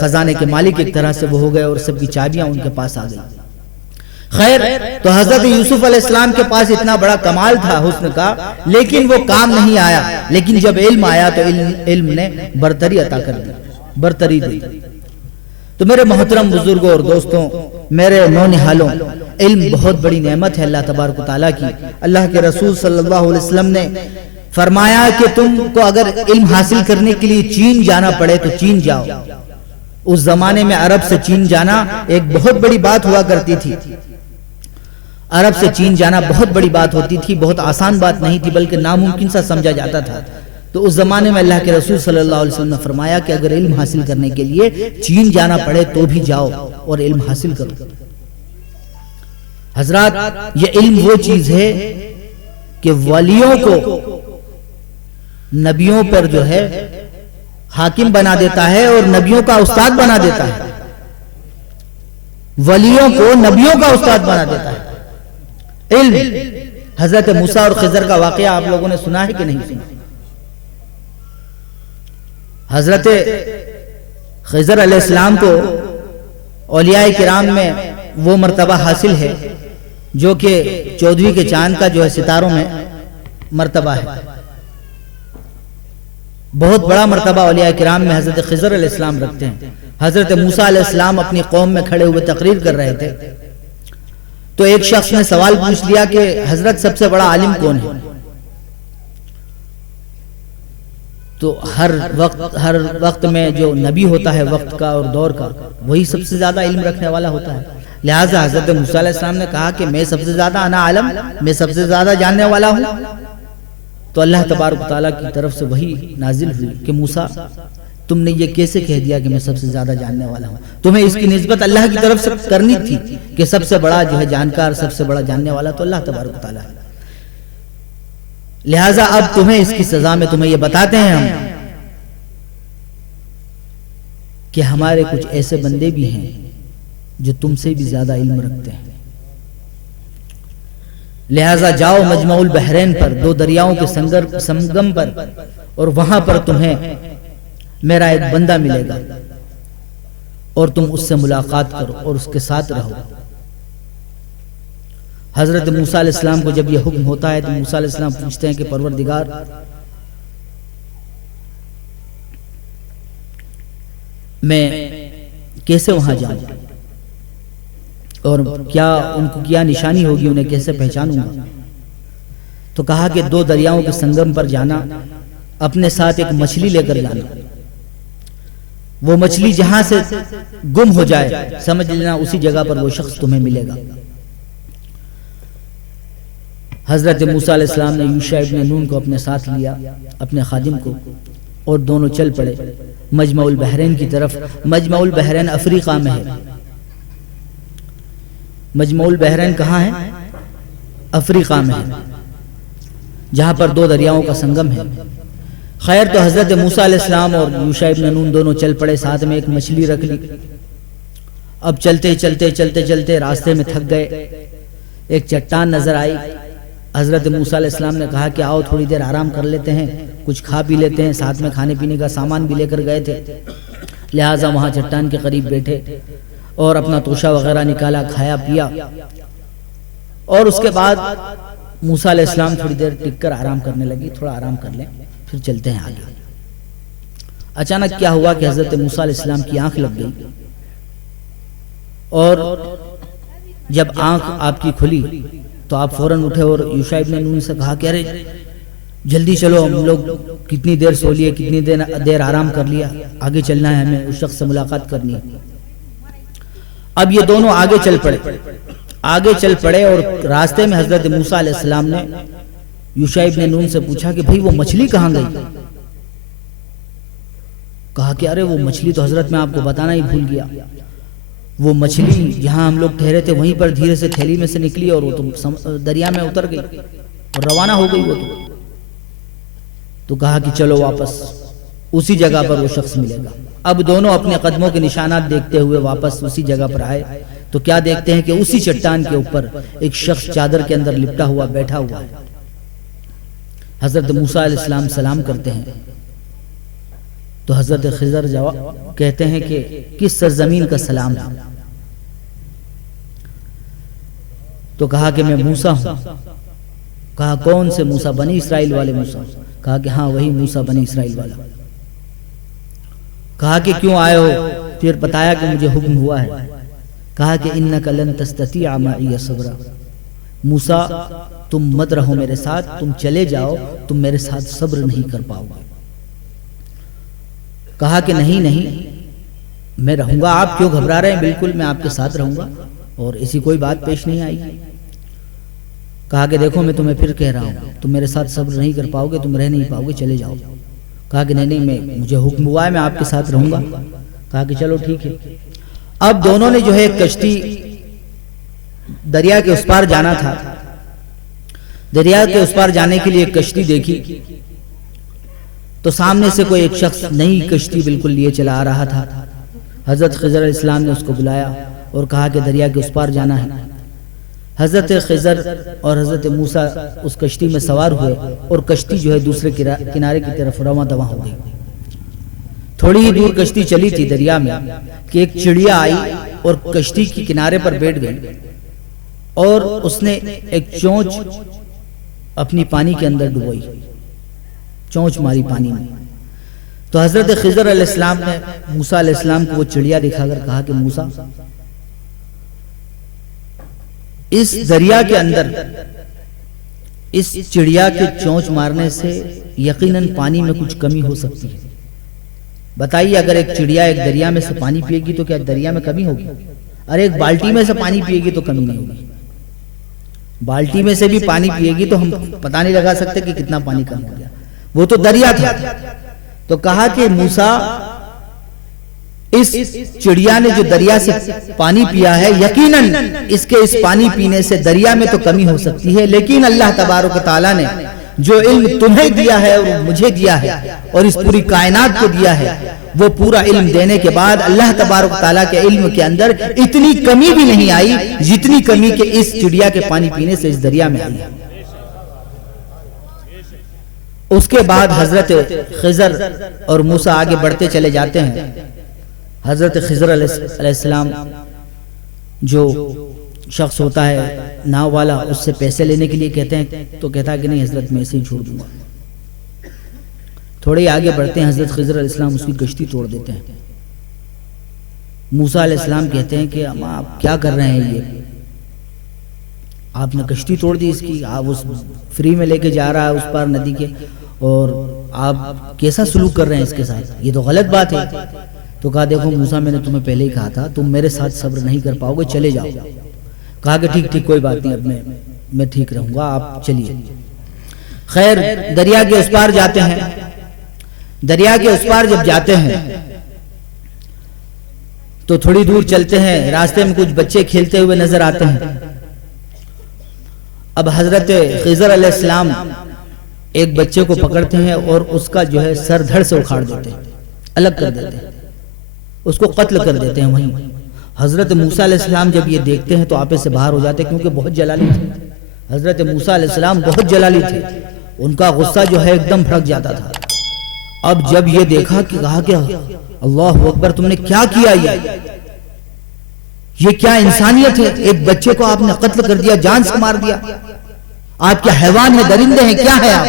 خزانے کے مالک ایک طرح سے وہ ہو گئے، اور سب کی چابیاں ان کے پاس آ گئی۔ خیر تو حضرت یوسف علیہ السلام کے پاس اتنا بڑا کمال تھا حسن کا، لیکن وہ کام نہیں آیا، لیکن جب علم آیا تو علم نے برتری عطا کر دی، برتری دی۔ تو میرے محترم بزرگوں اور دوستوں، میرے نونہالوں، علم بہت بڑی نعمت ہے اللہ تبارک و تعالیٰ کی۔ اللہ کے رسول صلی اللہ علیہ وسلم نے فرمایا کہ تم کو اگر علم حاصل کرنے کے لیے چین جانا پڑے تو چین جاؤ۔ اس زمانے میں عرب سے چین جانا ایک بہت بڑی بات ہوا کرتی تھی، عرب سے چین جانا بہت بڑی بات ہوتی تھی، بہت آسان بات نہیں تھی، بلکہ ناممکن سا سمجھا جاتا تھا۔ تو اس زمانے میں اللہ کے رسول صلی اللہ علیہ وسلم نے فرمایا کہ اگر علم حاصل کرنے کے لیے چین جانا پڑے تو بھی جاؤ اور علم حاصل کرو۔ حضرات یہ علم وہ چیز ہے کہ ولیوں کو نبیوں پر جو ہے حاکم بنا دیتا ہے اور نبیوں کا استاد بنا دیتا ہے، ولیوں کو نبیوں کا استاد بنا دیتا ہے۔ علم حضرت موسیٰ اور خضر کا واقعہ آپ لوگوں نے سنا ہے کہ نہیں سنا؟ حضرت خضر علیہ السلام کو اولیاء کرام میں وہ مرتبہ حاصل ہے جو کہ 14ویں کے چاند کا جو ہے ستاروں میں مرتبہ ہے، بہت بڑا مرتبہ اولیاء کرام میں حضرت خضر علیہ السلام رکھتے ہیں۔ حضرت موسیٰ علیہ السلام اپنی قوم میں کھڑے ہوئے تقریر کر رہے تھے، تو ایک شخص نے سوال پوچھ لیا کہ حضرت سب سے بڑا عالم کون ہے؟ تو ہر وقت میں جو نبی ہوتا ہے وقت کا اور دور کا، وہی سب سے زیادہ علم رکھنے والا ہوتا ہے۔ لہٰذا حضرت موسیٰ علیہ السلام نے کہا کہ میں سب سے زیادہ انا عالم، میں سب سے زیادہ جاننے والا ہوں۔ تو اللہ تبارک و تعالیٰ کی طرف سے وہی نازل ہوئی کہ موسیٰ تم نے یہ کیسے کہہ دیا کہ میں سب سے زیادہ جاننے والا ہوں؟ تمہیں اس کی نسبت اللہ کی طرف سے کرنی تھی کہ سب سے بڑا جو ہے جانکار، سب سے بڑا جاننے والا تو اللہ تبارک و تعالیٰ ہے۔ لہٰذا اب تمہیں اس کی سزا میں تمہیں یہ بتاتے ہیں ہم کہ ہمارے کچھ ایسے بندے بھی ہیں جو تم سے بھی زیادہ علم رکھتے ہیں، لہٰذا جاؤ مجمع البحرین پر، دو دریاؤں کے سنگم پر، اور وہاں پر تمہیں میرا ایک بندہ ملے گا اور تم اس سے ملاقات کرو اور اس کے ساتھ رہو۔ حضرت موسیٰ علیہ السلام کو جب یہ حکم ہوتا ہے تو موسیٰ علیہ السلام پوچھتے ہیں کہ پروردگار میں کیسے وہاں جاؤں اور کیا ان کو کیا نشانی ہوگی، انہیں کیسے پہچانوں گا؟ تو کہا کہ دو دریاؤں کے سنگم پر جانا، اپنے ساتھ ایک مچھلی لے کر جانا، وہ مچھلی جہاں سے گم ہو جائے سمجھ لینا اسی جگہ پر وہ شخص تمہیں ملے گا۔ حضرت موسیٰ علیہ السلام نے یوشع ابن نون کو اپنے ساتھ لیا، اپنے خادم کو، اور دونوں چل پڑے مجمع البحرین کی طرف۔ مجمع البحرین افریقہ میں ہے۔ مجمع البحرین کہاں ہے؟ افریقہ میں ہے، جہاں پر دو دریاؤں کا سنگم ہے۔ خیر تو حضرت موسیٰ علیہ السلام اور یوشع ابن نون دونوں چل پڑے، ساتھ میں ایک مچھلی رکھ لی۔ اب چلتے چلتے چلتے چلتے راستے میں تھک گئے، ایک چٹان نظر آئی۔ حضرت موسیٰ علیہ السلام نے کہا کہ آؤ تھوڑی دیر آرام کر لیتے ہیں، کچھ کھا پی لیتے ہیں، ساتھ میں کھانے پینے کا سامان بھی لے کر گئے تھے۔ لہٰذا وہاں چٹان کے قریب بیٹھے اور اپنا توشہ وغیرہ نکالا، کھایا پیا، اور اس کے بعد موسیٰ علیہ السلام تھوڑی دیر ٹک کر آرام کرنے لگی، تھوڑا آرام کر لیں پھر چلتے ہیں آگے۔ اچانک کیا ہوا کہ حضرت موسیٰ علیہ السلام کی آنکھ لگ گئی، اور جب آنکھ آپ کی کھلی تو آپ فوراً اٹھے اور یوشع ابن نون سے کہا کہ ارے جلدی چلو، ہم لوگ کتنی دیر سو لیے، کتنی دیر آرام کر لیا، آگے چلنا ہے، ہمیں اس شخص سے ملاقات کرنی ہے۔ اب یہ دونوں آگے چل پڑے اور راستے میں حضرت موسیٰ علیہ السلام نے یوشع ابن نون سے پوچھا کہ بھئی وہ مچھلی کہاں گئی؟ کہا کہ ارے وہ مچھلی تو حضرت میں آپ کو بتانا ہی بھول گیا، وہ مچھلی جہاں ہم لوگ ٹھہرے تھے وہیں پر دھیرے سے تھیلی میں سے نکلی اور وہ تو دریا میں اتر گئی اور روانہ ہو گئی۔ وہ تو کہا کہ چلو واپس اسی جگہ پر وہ شخص ملے گا۔ اب دونوں اپنے قدموں کے نشانات دیکھتے ہوئے واپس اسی جگہ پر آئے تو کیا دیکھتے ہیں کہ اسی چٹان کے اوپر ایک شخص چادر کے اندر لپٹا ہوا بیٹھا ہوا ہے۔ حضرت موسیٰ علیہ السلام سلام کرتے ہیں تو حضرت خضر جواب کہتے ہیں کہ کس سرزمین کا سلام ہے؟ تو کہا کہ میں موسیٰ ہوں۔ کہا کون سے موسیٰ؟ بنی اسرائیل والے موسیٰ؟ کہا کہ ہاں وہی موسیٰ بنی اسرائیل والا۔ کہا کہ کیوں آئے ہو؟ پھر بتایا کہ مجھے حکم ہوا ہے۔ کہا کہ انک لن تستطیع معی صبرا، موسیٰ تم مت رہو میرے ساتھ، تم چلے جاؤ، تم میرے ساتھ صبر نہیں کر پاؤ گے۔ کہا کہ نہیں میں رہوں گا، آپ کیوں گھبرا رہے ہیں؟ بالکل میں آپ کے ساتھ رہوں گا اور ایسی کوئی بات پیش نہیں آئی۔ کہا کہ دیکھو میں تمہیں پھر کہہ رہا ہوں، تم میرے ساتھ صبر نہیں کر پاؤ گے، تم رہ نہیں پاؤ گے، چلے جاؤ۔ کہا کہ نہیں مجھے حکم ہوا ہے، میں آپ کے ساتھ رہوں گا۔ کہا کہ چلو ٹھیک ہے۔ اب دونوں نے جو ہے کشتی دریا کے اس پار جانا تھا، دریا کے اس پار جانے کے لیے ایک کشتی دیکھی تو سامنے سے کوئی ایک شخص نئی کشتی بالکل لیے چلا آ رہا تھا۔ حضرت خضر علیہ السلام نے اس کو بلایا اور کہا کہ دریا کے اس پار جانا ہے۔ حضرت خضر اور حضرت موسیٰ اس کشتی میں سوار ہوئے اور کشتی جو ہے دوسرے کنارے کی طرف رواں دواں ہو گئی۔ تھوڑی ہی دور کشتی چلی تھی دریا میں کہ ایک چڑیا آئی اور کشتی کی کنارے پر بیٹھ گئی اور اس نے ایک چونچ اپنی پانی کے اندر ڈبوئی، چونچ ماری پانی میں۔ تو حضرت خضر علیہ السلام نے موسیٰ علیہ السلام کو وہ چڑیا دکھا کر کہا کہ موسیٰ، اس دریا کے اندر اس چڑیا کے چونچ مارنے سے یقیناً پانی میں کچھ کمی ہو سکتی ہے۔ بتائیے اگر ایک چڑیا ایک دریا میں سے پانی پیے گی تو کیا دریا میں کمی ہوگی؟ اور ایک بالٹی میں سے پانی پیے گی تو کمی نہیں ہوگی۔ بالٹی میں سے بھی پانی پیے گی تو ہم پتہ نہیں لگا سکتے کہ کتنا پانی کم ہو گیا، وہ تو دریا تھا۔ تو کہا کہ موسیٰ، اس چڑیا نے جو دریا سے پانی پیا ہے، یقیناً اس کے اس پانی پینے سے دریا میں تو کمی ہو سکتی ہے، لیکن اللہ تبارک و تعالیٰ نے جو علم تمہیں دیا ہے اور مجھے دیا ہے اور اس پوری کائنات کو دیا ہے، وہ پورا علم دینے کے بعد اللہ تبارک و تعالیٰ کے علم کے اندر اتنی کمی بھی نہیں آئی جتنی کمی کہ اس چڑیا کے پانی پینے سے اس دریا میں آئی ہے۔ اس کے بعد حضرت خضر اور موسیٰ آگے بڑھتے چلے جاتے ہیں۔ حضرت خضر علیہ السلام جو شخص ہوتا ہے ناؤ والا، اس سے پیسے لینے کے لیے کہتے ہیں تو کہتا ہے کہ نہیں حضرت، میں اسے ہی چھوڑ دوں گا۔ تھوڑے آگے بڑھتے ہیں، حضرت خضر علیہ السلام اس کی کشتی توڑ دیتے ہیں۔ موسیٰ علیہ السلام کہتے ہیں کہ اما آپ کیا کر رہے ہیں، یہ آپ نے کشتی توڑ دی اس کی، آپ اس فری میں لے کے جا رہا ہے اس پار ندی کے، اور آپ کیسا سلوک کر رہے ہیں اس کے ساتھ، یہ تو غلط بات ہے۔ تو کہا دیکھو موسیٰ، میں نے تمہیں پہلے ہی کہا تھا تم میرے ساتھ صبر نہیں کر پاؤ گے، چلے جاؤ۔ کہا کہ ٹھیک کوئی بات نہیں، اب میں ٹھیک رہوں گا، آپ چلیے۔ خیر دریا کے اس پار جاتے ہیں۔ دریا کے اس پار جب جاتے ہیں تو تھوڑی دور چلتے ہیں، راستے میں کچھ بچے کھیلتے ہوئے نظر آتے ہیں۔ اب حضرت خضر علیہ السلام ایک بچے کو پکڑتے ہیں اور اس کا جو ہے سر دھڑ سے اکھاڑ دیتے ہیں، الگ کر دیتے ہیں، اس کو قتل کر دیتے ہیں وہیں۔ حضرت موسیٰ علیہ السلام جب یہ دیکھتے ہیں تو آپے سے باہر ہو جاتے ہیں، کیونکہ بہت جلالی تھے حضرت موسیٰ علیہ السلام، بہت جلالی تھے، ان کا غصہ جو ہے ایک دم بھڑک جاتا تھا۔ اب جب یہ دیکھا کہ کہا کہ اللہ اکبر، تم نے کیا کیا، یہ کیا انسانیت ہے، ایک بچے کو آپ نے قتل کر دیا، جان سے مار دیا، آپ کیا حیوان ہیں، درندے ہیں، کیا ہے آپ؟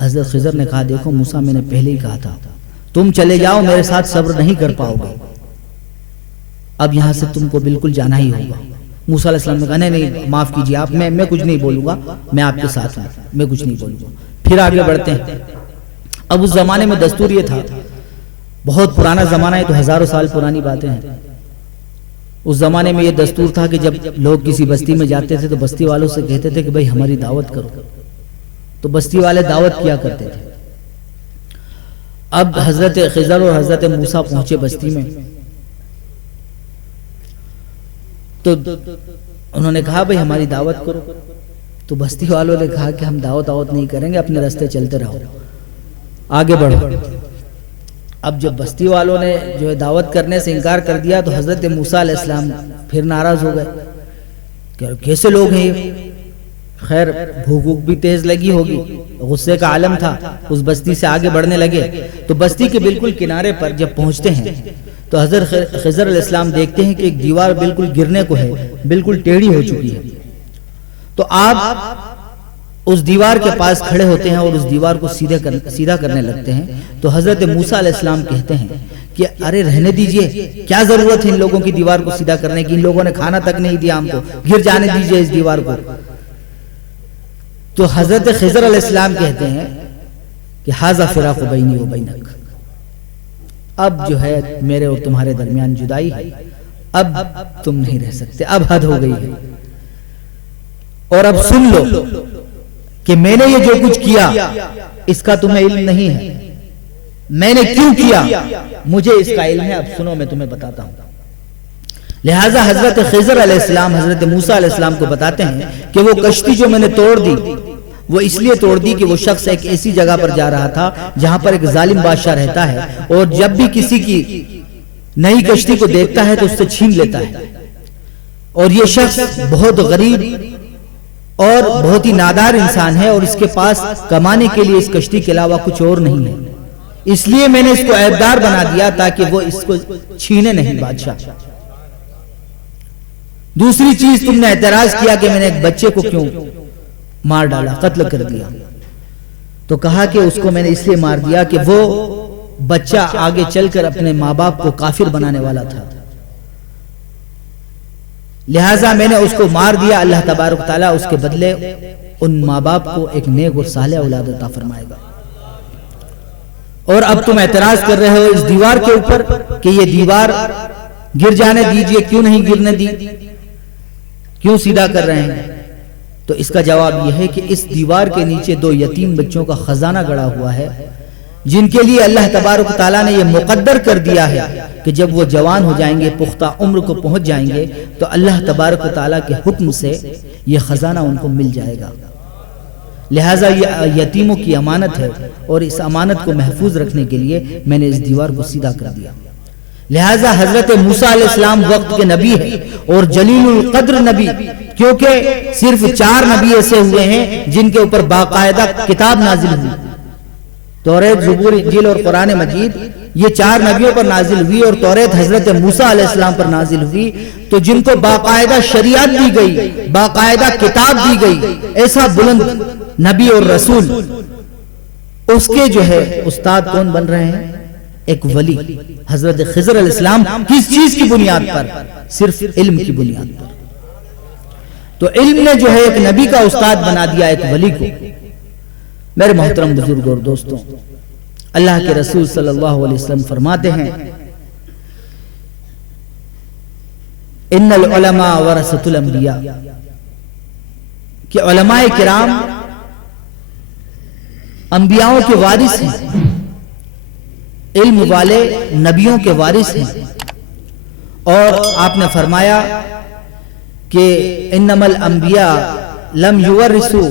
حضرت خضر نے کہا دیکھو موسیٰ، میں نے پہلے ہی کہا تھا تم چلے جاؤ، میرے ساتھ صبر نہیں کر پاؤ گے، اب یہاں سے تم کو بالکل جانا ہی ہوگا۔ موسیٰ علیہ السلام نے کہا نہیں معاف کیجیے آپ، میں کچھ نہیں بولوں گا، میں آپ کے ساتھ ہوں، میں کچھ نہیں بولوں گا۔ پھر آگے بڑھتے ہیں۔ اب اس زمانے میں دستور یہ تھا، بہت پرانا زمانہ ہے، تو ہزاروں سال پرانی باتیں ہیں۔ اس زمانے میں یہ دستور تھا کہ جب لوگ کسی بستی میں جاتے تھے تو بستی والوں سے کہتے تھے کہ بھئی ہماری دعوت کرو، تو بستی والے دعوت کیا کرتے تھے۔ اب حضرت خضر اور حضرت موسیٰ پہنچے بستی میں، تو انہوں نے کہا بھئی ہماری دعوت کرو، تو بستی والوں نے کہا کہ ہم دعوت نہیں کریں گے، اپنے راستے چلتے رہو، آگے بڑھو۔ اب جب بستی والوں نے جو ہے دعوت کرنے سے انکار کر دیا تو حضرت موسیٰ علیہ السلام پھر ناراض ہو گئے کہ کیسے لوگ ہیں یہ؟ خیر بھوک بھی تیز لگی ہوگی، غصے کا عالم تھا، اس بستی سے آگے بڑھنے لگے۔ تو بستی کے بالکل کنارے پر جب پہنچتے ہیں تو حضرت خضر علیہ السلام دیکھتے ہیں کہ ایک دیوار بالکل گرنے کو ہے، بالکل ٹیڑھی ہو چکی ہے۔ تو آپ اس دیوار کے پاس کھڑے ہوتے ہیں اور اس دیوار کو سیدھا کرنے لگتے ہیں۔ تو حضرت موسیٰ علیہ السلام کہتے ہیں کہ ارے رہنے دیجئے، کیا ضرورت ہے ان لوگوں کی دیوار کو سیدھا کرنے کی، ان لوگوں نے کھانا تک نہیں دیا ہم کو، گر جانے دیجئے اس دیوار کو۔ تو حضرت خضر علیہ السلام کہتے ہیں کہ ھذا فراق بینی و بینک، اب جو ہے میرے اور تمہارے درمیان جدائی ہے، اب تم نہیں رہ سکتے، اب حد ہو گئی ہے، اور اب سن لو کہ میں نے یہ جو کچھ کیا اس کا تمہیں علم نہیں ہے، میں نے کیوں کیا مجھے اس کا علم ہے، اب سنو میں تمہیں بتاتا ہوں۔ لہٰذا حضرت خضر علیہ السلام حضرت موسیٰ علیہ السلام کو بتاتے ہیں کہ وہ کشتی جو میں نے توڑ دی وہ اس لیے توڑ دی کہ وہ شخص ایک ایسی جگہ پر جا رہا تھا جہاں پر ایک ظالم بادشاہ رہتا ہے، اور جب بھی کسی کی نئی کشتی کو دیکھتا ہے تو اس سے چھین لیتا ہے، اور یہ شخص بہت غریب اور بہت ہی نادار انسان ہے، اور اس کے پاس کمانے کے لیے اس کشتی کے علاوہ کچھ اور نہیں ہے، اس لیے میں نے اس کو عیبدار بنا دیا تاکہ وہ اس کو چھینے نہیں بادشاہ۔ دوسری چیز تم نے اعتراض کیا کہ میں نے ایک بچے کو کیوں مار ڈالا، قتل کر دیا، تو کہا کہ اس کو میں نے اس لیے مار دیا کہ وہ بچہ آگے چل کر اپنے ماں باپ کو کافر بنانے والا تھا، لہٰذا میں نے اس کو مار دیا، اللہ تبارک تعالیٰ اس کے بدلے ان ماں باپ کو ایک نیک اور صالح اولاد عطا فرمائے گا۔ اور اب تم اعتراض کر رہے ہو اس دیوار کے اوپر کہ یہ دیوار گر جانے دیجئے، کیوں نہیں گرنے دی، کیوں سیدھا کر رہے ہیں؟ تو اس کا جواب یہ ہے کہ اس دیوار کے نیچے 2 یتیم بچوں کا خزانہ گڑا ہوا ہے، جن کے لیے اللہ تبارک تعالیٰ نے یہ مقدر کر دیا ہے کہ جب وہ جوان ہو جائیں گے، پختہ عمر کو پہنچ جائیں گے، تو اللہ تبارک تعالیٰ کے حکم سے یہ خزانہ ان کو مل جائے گا۔ لہٰذا یہ یتیموں کی امانت ہے، اور اس امانت کو محفوظ رکھنے کے لیے میں نے اس دیوار کو سیدھا کر دیا۔ لہٰذا حضرت موسیٰ علیہ السلام وقت کے نبی ہے اور جلیل القدر نبی، کیونکہ صرف 4 نبی ایسے ہوئے ہیں جن کے اوپر باقاعدہ کتاب نازل ہوئی، توریت، زبور، انجیل اور قرآن مجید، یہ 4 نبیوں پر نازل ہوئی، اور توریت حضرت موسیٰ علیہ السلام پر نازل ہوئی، تو جن کو باقاعدہ شریعت دی گئی، باقاعدہ کتاب دی گئی، ایسا بلند نبی اور رسول، اس کے جو ہے استاد کون بن رہے ہیں؟ ایک ولی، حضرت خضر علیہ السلام۔ کس چیز کی بنیاد پر؟ صرف علم کی بنیاد پر۔ تو علم نے جو ہے ایک نبی کا استاد بنا دیا ایک ولی کو۔ میرے محترم بزرگ اور دوستوں، اللہ کے رسول صلی اللہ علیہ وسلم فرماتے ہیں، ان العلماء ورثۃ الانبیاء، کہ علماء کرام انبیاءوں کے وارث ہیں، علم والے نبیوں کے وارث ہیں۔ اور آپ نے فرمایا کہ انما الانبیاء لم یورثوا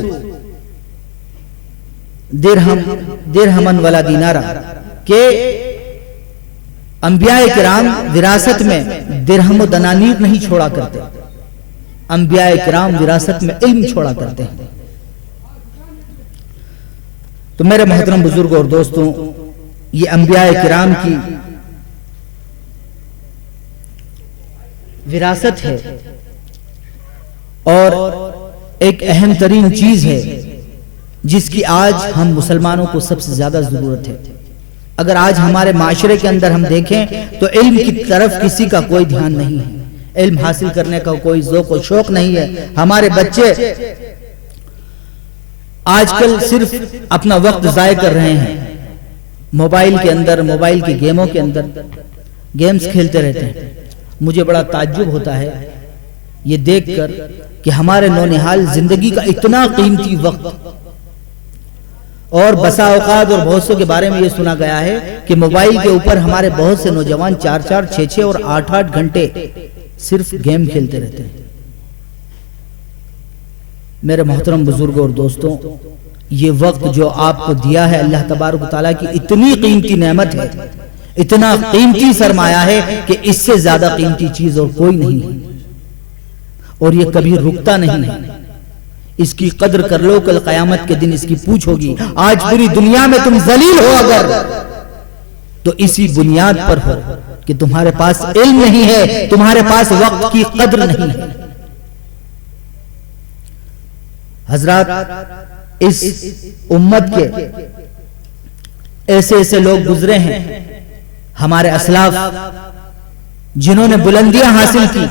درہما ولا دینارا، کہ انبیاء کرام وراثت میں درہم و دنانیر نہیں چھوڑا کرتے، انبیاء کرام وراثت میں علم چھوڑا کرتے ہیں۔ تو میرے محترم بزرگ اور دوستوں، یہ انبیاء کرام کی وراثت ہے، اور ایک اہم ترین چیز ہے جس کی آج ہم مسلمانوں کو سب سے زیادہ ضرورت ہے۔ اگر آج ہمارے معاشرے کے اندر ہم دیکھیں تو علم کی طرف کسی کا کوئی دھیان نہیں ہے، علم حاصل کرنے کا کوئی ذوق و شوق نہیں ہے۔ ہمارے بچے آج کل صرف اپنا وقت ضائع کر رہے ہیں، موبائل کے اندر، موبائل کی گیموں کے اندر گیمز کھیلتے رہتے ہیں۔ مجھے بڑا تعجب ہوتا ہے یہ دیکھ کر کہ ہمارے نونہال زندگی کا اتنا قیمتی وقت، اور بسا اوقات اور بہت سے کے بارے میں یہ سنا گیا ہے کہ موبائل کے اوپر ہمارے بہت سے نوجوان 4-4, 6-6 اور 8-8 گھنٹے صرف گیم کھیلتے رہتے ہیں۔ میرے محترم بزرگوں اور دوستوں، یہ وقت جو آپ کو دیا ہے اللہ تبارک و تعالیٰ کی اتنی قیمتی نعمت ہے، اتنا قیمتی سرمایہ ہے کہ اس سے زیادہ قیمتی چیز اور کوئی نہیں ہے، اور یہ کبھی رکتا نہیں ہے۔ اس کی قدر کر لو، کل قیامت کے دن اس کی پوچھ ہوگی۔ آج پوری دنیا میں تم ذلیل ہو اگر، تو اسی بنیاد پر ہو کہ تمہارے پاس علم نہیں ہے، تمہارے پاس وقت کی قدر نہیں ہے۔ حضرات، اس امت کے ایسے ایسے لوگ گزرے ہیں، ہمارے اسلاف، جنہوں نے بلندیاں حاصل کی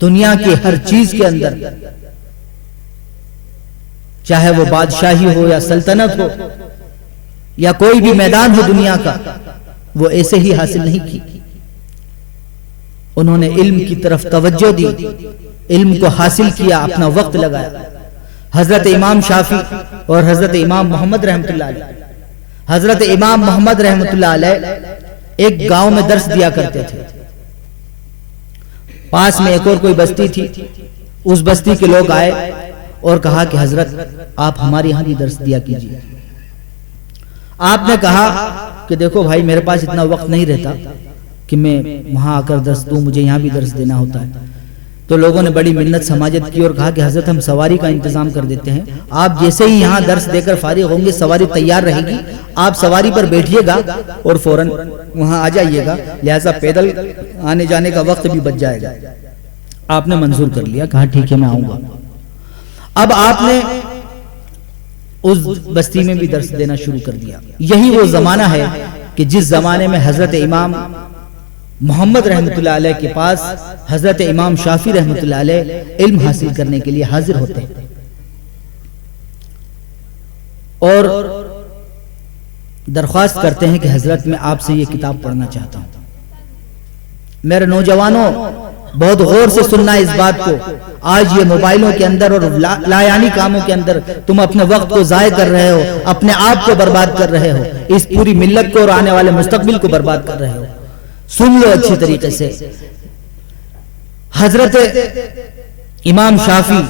دنیا کی ہر چیز کے اندر، چاہے وہ بادشاہی ہو یا سلطنت ہو یا کوئی بھی میدان ہو دنیا کا، وہ ایسے ہی حاصل نہیں کی۔ انہوں نے علم کی طرف توجہ دی، علم کو حاصل کیا، اپنا وقت لگایا۔ حضرت امام شافعی اور حضرت امام محمد رحمۃ اللہ علیہ، حضرت امام محمد رحمۃ اللہ علیہ ایک گاؤں میں درس دیا کرتے تھے۔ پاس میں ایک اور کوئی بستی تھی، اس بستی کے لوگ آئے اور کہا کہ حضرت آپ ہمارے یہاں بھی درس دیا کیجیے۔ آپ نے کہا کہ دیکھو بھائی، میرے پاس اتنا وقت نہیں رہتا کہ میں وہاں آ کر درس دوں، مجھے یہاں بھی درس دینا ہوتا ہے۔ تو لوگوں نے بڑی منت سماجت کی اور کہا کہ حضرت ہم سواری کا انتظام کر دیتے ہیں، آپ جیسے ہی یہاں درس دے کر فارغ ہوں گے سواری تیار رہے گی، آپ سواری پر بیٹھیے گا اور فوراً وہاں آ جائیے گا، لہٰذا پیدل آنے جانے کا وقت بھی بچ جائے گا۔ آپ نے منظور کر لیا، کہا ٹھیک ہے میں آؤں گا۔ اب آپ نے اس بستی میں بھی درس دینا شروع کر دیا۔ یہی وہ زمانہ ہے کہ جس زمانے میں حضرت امام محمد رحمۃ اللہ علیہ کے پاس حضرت امام شافعی رحمۃ اللہ علیہ علم حاصل کرنے کے لیے حاضر ہوتے ہیں، اور درخواست کرتے ہیں کہ حضرت میں آپ سے یہ کتاب پڑھنا چاہتا ہوں۔ میرے نوجوانوں، بہت غور سے سننا اس بات کو۔ آج یہ موبائلوں کے اندر اور لایانی کاموں کے اندر تم اپنے وقت کو ضائع کر رہے ہو، اپنے آپ کو برباد کر رہے ہو، اس پوری ملت کو اور آنے والے مستقبل کو برباد کر رہے ہو۔ سن لو اچھی طریقے سے۔ حضرت امام شافعی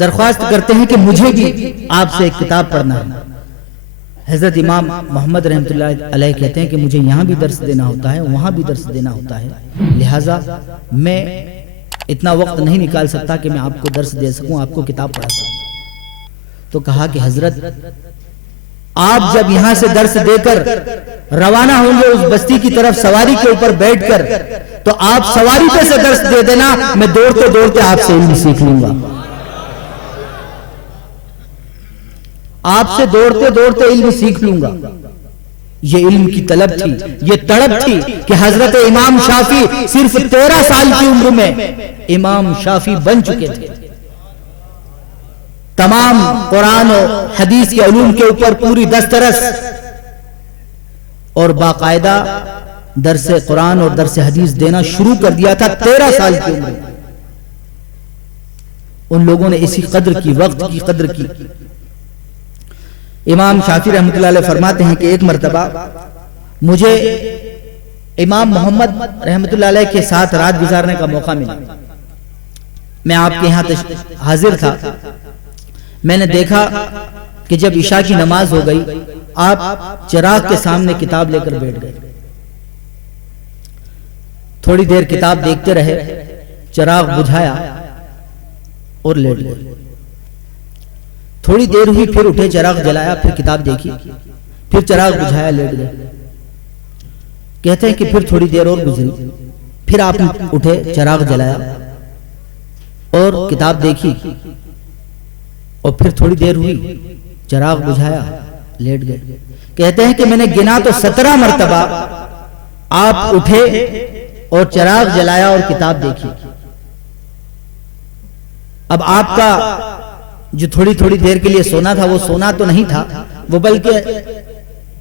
درخواست کرتے ہیں کہ مجھے بھی آپ سے ایک کتاب پڑھنا ہے۔ حضرت امام محمد رحمۃ اللہ علیہ کہتے ہیں کہ مجھے یہاں بھی درس دینا ہوتا ہے، وہاں بھی درس دینا ہوتا ہے، لہٰذا میں اتنا وقت نہیں نکال سکتا کہ میں آپ کو درس دے سکوں، آپ کو کتاب پڑھا سکوں۔ تو کہا کہ حضرت آپ جب یہاں سے درس دے کر روانہ ہوں گے اس بستی کی طرف سواری کے اوپر بیٹھ کر، تو آپ سواری پہ سے درس دے دینا، میں دوڑتے دوڑتے آپ سے علم سیکھ لوں گا۔ آپ سے دوڑتے دوڑتے علم سیکھ لوں گا۔ یہ علم کی طلب تھی، یہ تڑپ تھی کہ حضرت امام شافعی صرف 13 سال کی عمر میں امام شافعی بن چکے تھے۔ تمام قرآن و حدیث کے علوم کے اوپر پوری دسترس اور باقاعدہ درس قرآن اور درس حدیث دینا شروع کر دیا تھا 13 سال کی عمر میں۔ ان لوگوں نے اسی قدر کی، وقت کی قدر کی۔ امام شافعی رحمۃ اللہ علیہ فرماتے ہیں کہ ایک مرتبہ مجھے امام محمد رحمۃ اللہ علیہ کے ساتھ رات گزارنے کا موقع ملا۔ میں آپ کے یہاں حاضر تھا۔ میں نے دیکھا کہ جب عشاء کی نماز ہو گئی، آپ چراغ کے سامنے کتاب لے کر بیٹھ گئے۔ تھوڑی دیر کتاب دیکھتے رہے، چراغ بجھایا اور لیٹ گئے۔ تھوڑی دیر ہوئی، پھر اٹھے، چراغ جلایا، پھر کتاب دیکھی، پھر چراغ بجھایا، لیٹ گئے۔ کہتے ہیں کہ پھر تھوڑی دیر اور گزری، پھر آپ اٹھے، چراغ جلایا اور کتاب دیکھی، اور پھر تھوڑی دیر ہوئی، چراغ بجھایا، لیٹ گئے۔ کہتے ہیں کہ میں نے گنا تو 17 مرتبہ آپ اٹھے اور چراغ جلایا اور کتاب دیکھی۔ اب آپ کا جو تھوڑی تھوڑی دیر کے لیے سونا تھا، وہ سونا تو نہیں تھا، وہ بلکہ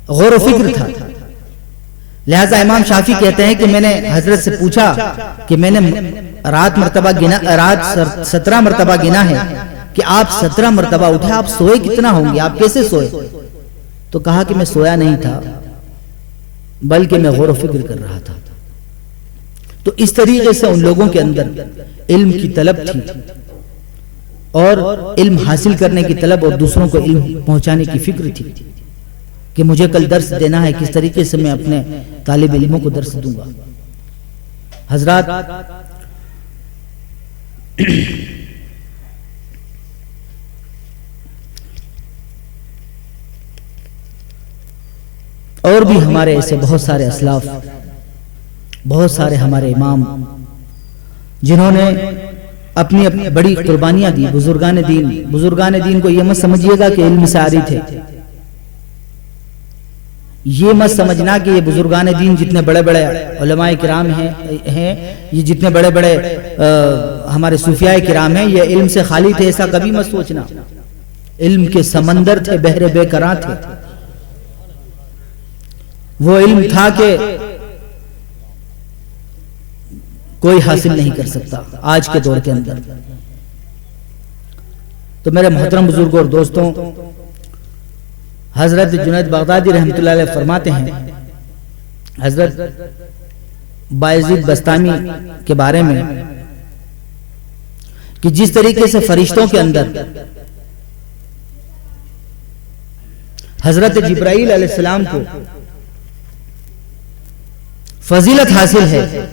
غور و فکر تھا۔ لہذا امام شافعی کہتے ہیں کہ میں نے حضرت سے پوچھا کہ میں نے رات 17 مرتبہ گنا ہے کہ آپ 17 مرتبہ اٹھے، آپ سوئے کتنا ہوں گے، آپ کیسے سوئے؟ تو کہا کہ میں سویا نہیں تھا، بلکہ میں غور و فکر کر رہا تھا۔ تو اس طریقے سے ان لوگوں کے اندر علم کی طلب تھی، اور علم حاصل کرنے کی طلب، اور دوسروں کو علم پہنچانے کی فکر تھی کہ مجھے کل درس دینا ہے، کس طریقے سے میں اپنے طالب علموں کو درس دوں گا۔ حضرات، اور بھی ہمارے ایسے بہت سارے اسلاف، بہت سارے ہمارے امام، جنہوں نے اپنی بڑی قربانیاں دی۔ بزرگان دین کو یہ مت سمجھیے گا کہ علم سے عاری تھے، یہ مت سمجھنا کہ یہ بزرگان دین جتنے بڑے بڑے علماء کرام ہیں، یہ جتنے بڑے بڑے ہمارے صوفیاء کرام ہیں، یہ علم سے خالی تھے، ایسا کبھی مت سوچنا۔ علم کے سمندر تھے، بحر بے قرار تھے۔ وہ علم تھا کہ کوئی حاصل نہیں کر سکتا آج کے دور کے اندر۔ تو میرے محترم بزرگوں اور دوستوں، حضرت جنید بغدادی رحمۃ اللہ علیہ فرماتے ہیں حضرت بایزید بستامی کے بارے میں کہ جس طریقے سے فرشتوں کے اندر حضرت جبرائیل علیہ السلام کو فضیلت حاصل ہے،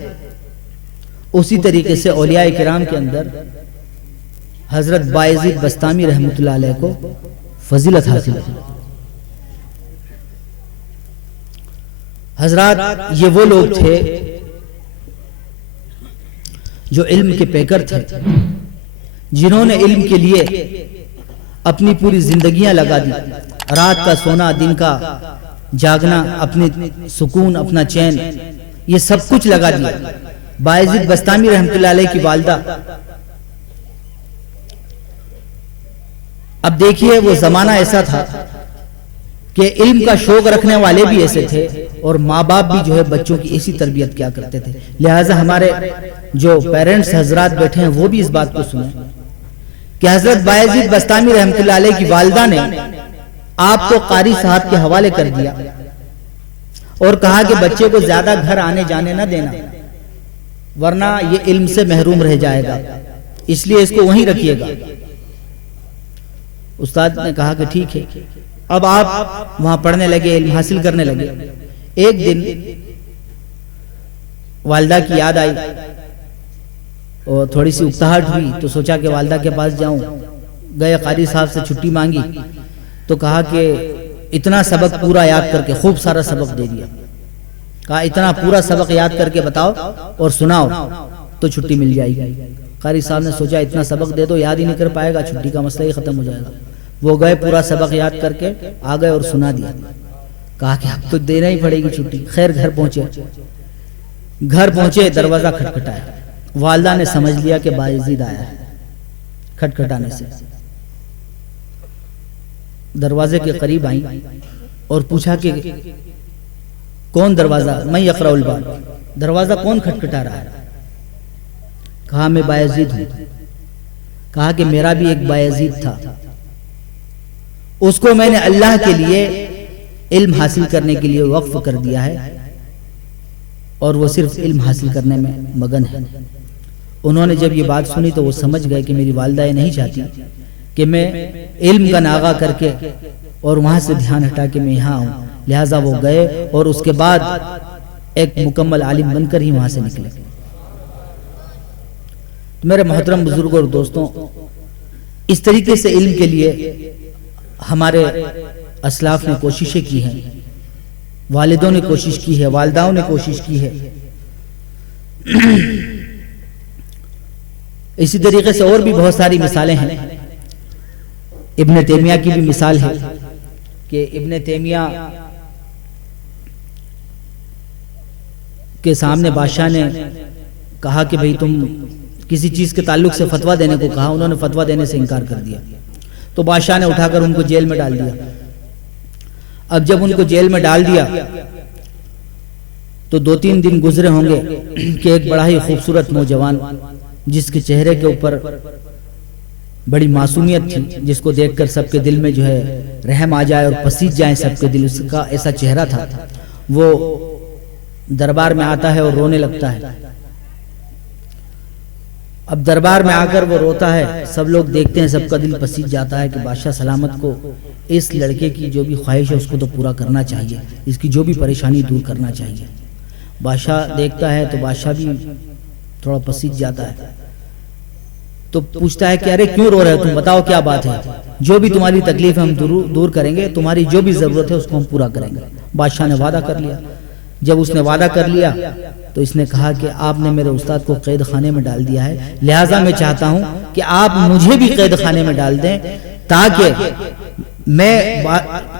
اسی طریقے سے اولیاء کرام کے اندر حضرت بایزید بستامی رحمۃ اللہ علیہ کو فضیلت حاصل ہے۔ حضرات، یہ وہ لوگ تھے جو علم کے پیکر تھے، جنہوں نے علم کے لیے اپنی پوری زندگیاں لگا دی، رات کا سونا، دن کا جاگنا، اپنے سکون، اپنا چین، یہ سب کچھ لگا دیا۔ بایزید بستامی رحمۃ اللہ علیہ کی والدہ، اب دیکھیے وہ زمانہ ایسا تھا کہ علم کا شوق رکھنے والے بھی ایسے تھے اور ماں باپ بھی جو ہے بچوں کی ایسی تربیت کیا کرتے تھے۔ لہٰذا ہمارے جو پیرنٹس حضرات بیٹھے ہیں وہ بھی اس بات کو سنیں کہ حضرت بایزید بستامی رحمۃ اللہ علیہ کی والدہ نے آپ کو قاری صاحب کے حوالے کر دیا اور کہا کہ بچے کو زیادہ گھر آنے جانے نہ دینا ورنہ یہ علم سے محروم رہ جائے گا، اس لیے اس کو وہیں رکھیے گا۔ استاد نے کہا کہ ٹھیک ہے۔ اب آپ وہاں پڑھنے لگے، علم حاصل کرنے لگے۔ ایک دن والدہ کی یاد آئی اور تھوڑی سی اکتاہٹ ہوئی تو سوچا کہ والدہ کے پاس جاؤں۔ گئے، قاری صاحب سے چھٹی مانگی تو کہا کہ اتنا سبق پورا یاد کر کے، خوب سارا سبق دے دیا، کہا اتنا پورا سبق یاد کر کے بتاؤ اور سناؤ تو چھٹی مل جائے گی۔ قاری صاحب نے سوچا اتنا سبق دے دو، یاد ہی نہیں کر پائے گا، چھٹی کا مسئلہ ہی ختم ہو جائے گا۔ وہ گئے، پورا سبق یاد کر کے آ گئے اور سنا دیا۔ کہا کہ اب تو دینا ہی پڑے گی چھٹی۔ خیر گھر پہنچے، دروازہ کھٹکھٹایا۔ والدہ نے سمجھ لیا کہ بایزید آیا ہے۔ کھٹکھٹانے سے دروازے کے قریب آئیں اور پوچھا کہ کون دروازہ؟ میں یقرأ الباب، دروازہ کون کھٹکھٹا رہا ہے؟ کہا میں بایزید ہوں۔ کہا کہ میرا بھی ایک بایزید تھا، اس کو میں نے اللہ کے لیے علم حاصل کرنے کے لیے وقف کر دیا ہے اور وہ صرف علم حاصل کرنے میں مگن ہے۔ انہوں نے جب یہ بات سنی تو وہ سمجھ گئے کہ میری والدہ یہ نہیں چاہتی کہ میں علم کا ناغہ کر کے اور وہاں سے دھیان ہٹا کے میں یہاں آؤں، لہٰذا وہ گئے اور اس کے بعد ایک مکمل عالم بن کر ہی وہاں سے نکلے۔ میرے محترم بزرگوں اور دوستوں، اس طریقے سے علم کے لیے ہمارے اسلاف نے کوششیں کی ہیں، والدوں نے کوشش کی ہے، والداؤں نے کوشش کی ہے۔ اسی طریقے سے اور بھی بہت ساری مثالیں ہیں۔ ابن تیمیہ کی بھی مثال ہے کہ ابن تیمیہ کے سامنے بادشاہ نے کہا کہ بھئی تم کسی چیز کے تعلق سے فتویٰ دینے کو کہا، انہوں نے فتویٰ دینے سے انکار کر دیا تو بادشاہ نے اٹھا کر ان کو جیل میں ڈال دیا۔ اب جب ان کو جیل میں ڈال دیا تو 2-3 دن گزرے ہوں گے کہ ایک بڑا ہی خوبصورت نوجوان جس کے چہرے کے اوپر بڑی معصومیت تھی، جس کو دیکھ کر سب کے دل میں جو ہے رحم آ جائے اور پسیج جائیں سب کے دل، اس کا ایسا چہرہ تھا، وہ دربار میں آتا ہے اور رونے لگتا ہے۔ اب دربار میں آ کر وہ روتا ہے، سب لوگ دیکھتے ہیں، سب کا دل پسیج جاتا ہے کہ بادشاہ سلامت کو اس لڑکے کی جو بھی خواہش ہے اس کو تو پورا کرنا چاہیے، اس کی جو بھی پریشانی دور کرنا چاہیے۔ بادشاہ دیکھتا ہے تو بادشاہ بھی تھوڑا پسیج جاتا ہے تو پوچھتا ہے کہ ارے کیوں رو رہے ہو تم، بتاؤ کیا بات ہے، جو بھی تمہاری تکلیف ہے ہم دور کریں گے، تمہاری جو بھی ضرورت ہے اس کو ہم پورا کریں گے۔ بادشاہ نے وعدہ کر لیا۔ جب اس نے وعدہ کر لیا تو اس نے کہا کہ آپ نے میرے استاد کو قید خانے میں ڈال دیا ہے، لہٰذا میں چاہتا ہوں کہ آپ مجھے بھی قید خانے میں ڈال دیں تاکہ میں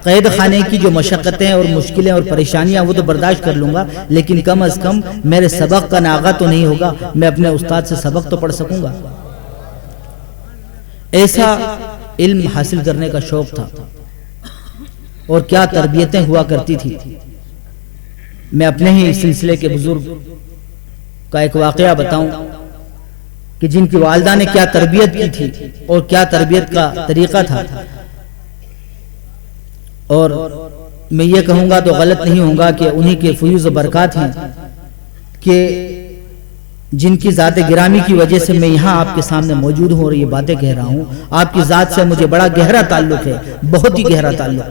قید خانے کی جو مشقتیں اور مشکلیں اور پریشانیاں وہ تو برداشت کر لوں گا، لیکن کم از کم میرے سبق کا ناغہ تو نہیں ہوگا، میں اپنے استاد سے سبق تو پڑھ سکوں گا۔ ایسا علم حاصل کرنے کا شوق تھا اور کیا تربیتیں ہوا کرتی تھی۔ میں اپنے ہی سلسلے کے بزرگ کا ایک واقعہ بتاؤں کہ جن کی والدہ نے کیا تربیت کی تھی اور کیا تربیت کا طریقہ تھا، اور میں یہ کہوں گا تو غلط نہیں ہوں گا کہ انہی کے فیوز و برکات ہیں کہ جن کی ذات گرامی کی وجہ سے میں یہاں آپ کے سامنے موجود ہوں اور یہ باتیں کہہ رہا ہوں۔ آپ کی ذات سے مجھے بڑا گہرا تعلق ہے، بہت ہی گہرا تعلق۔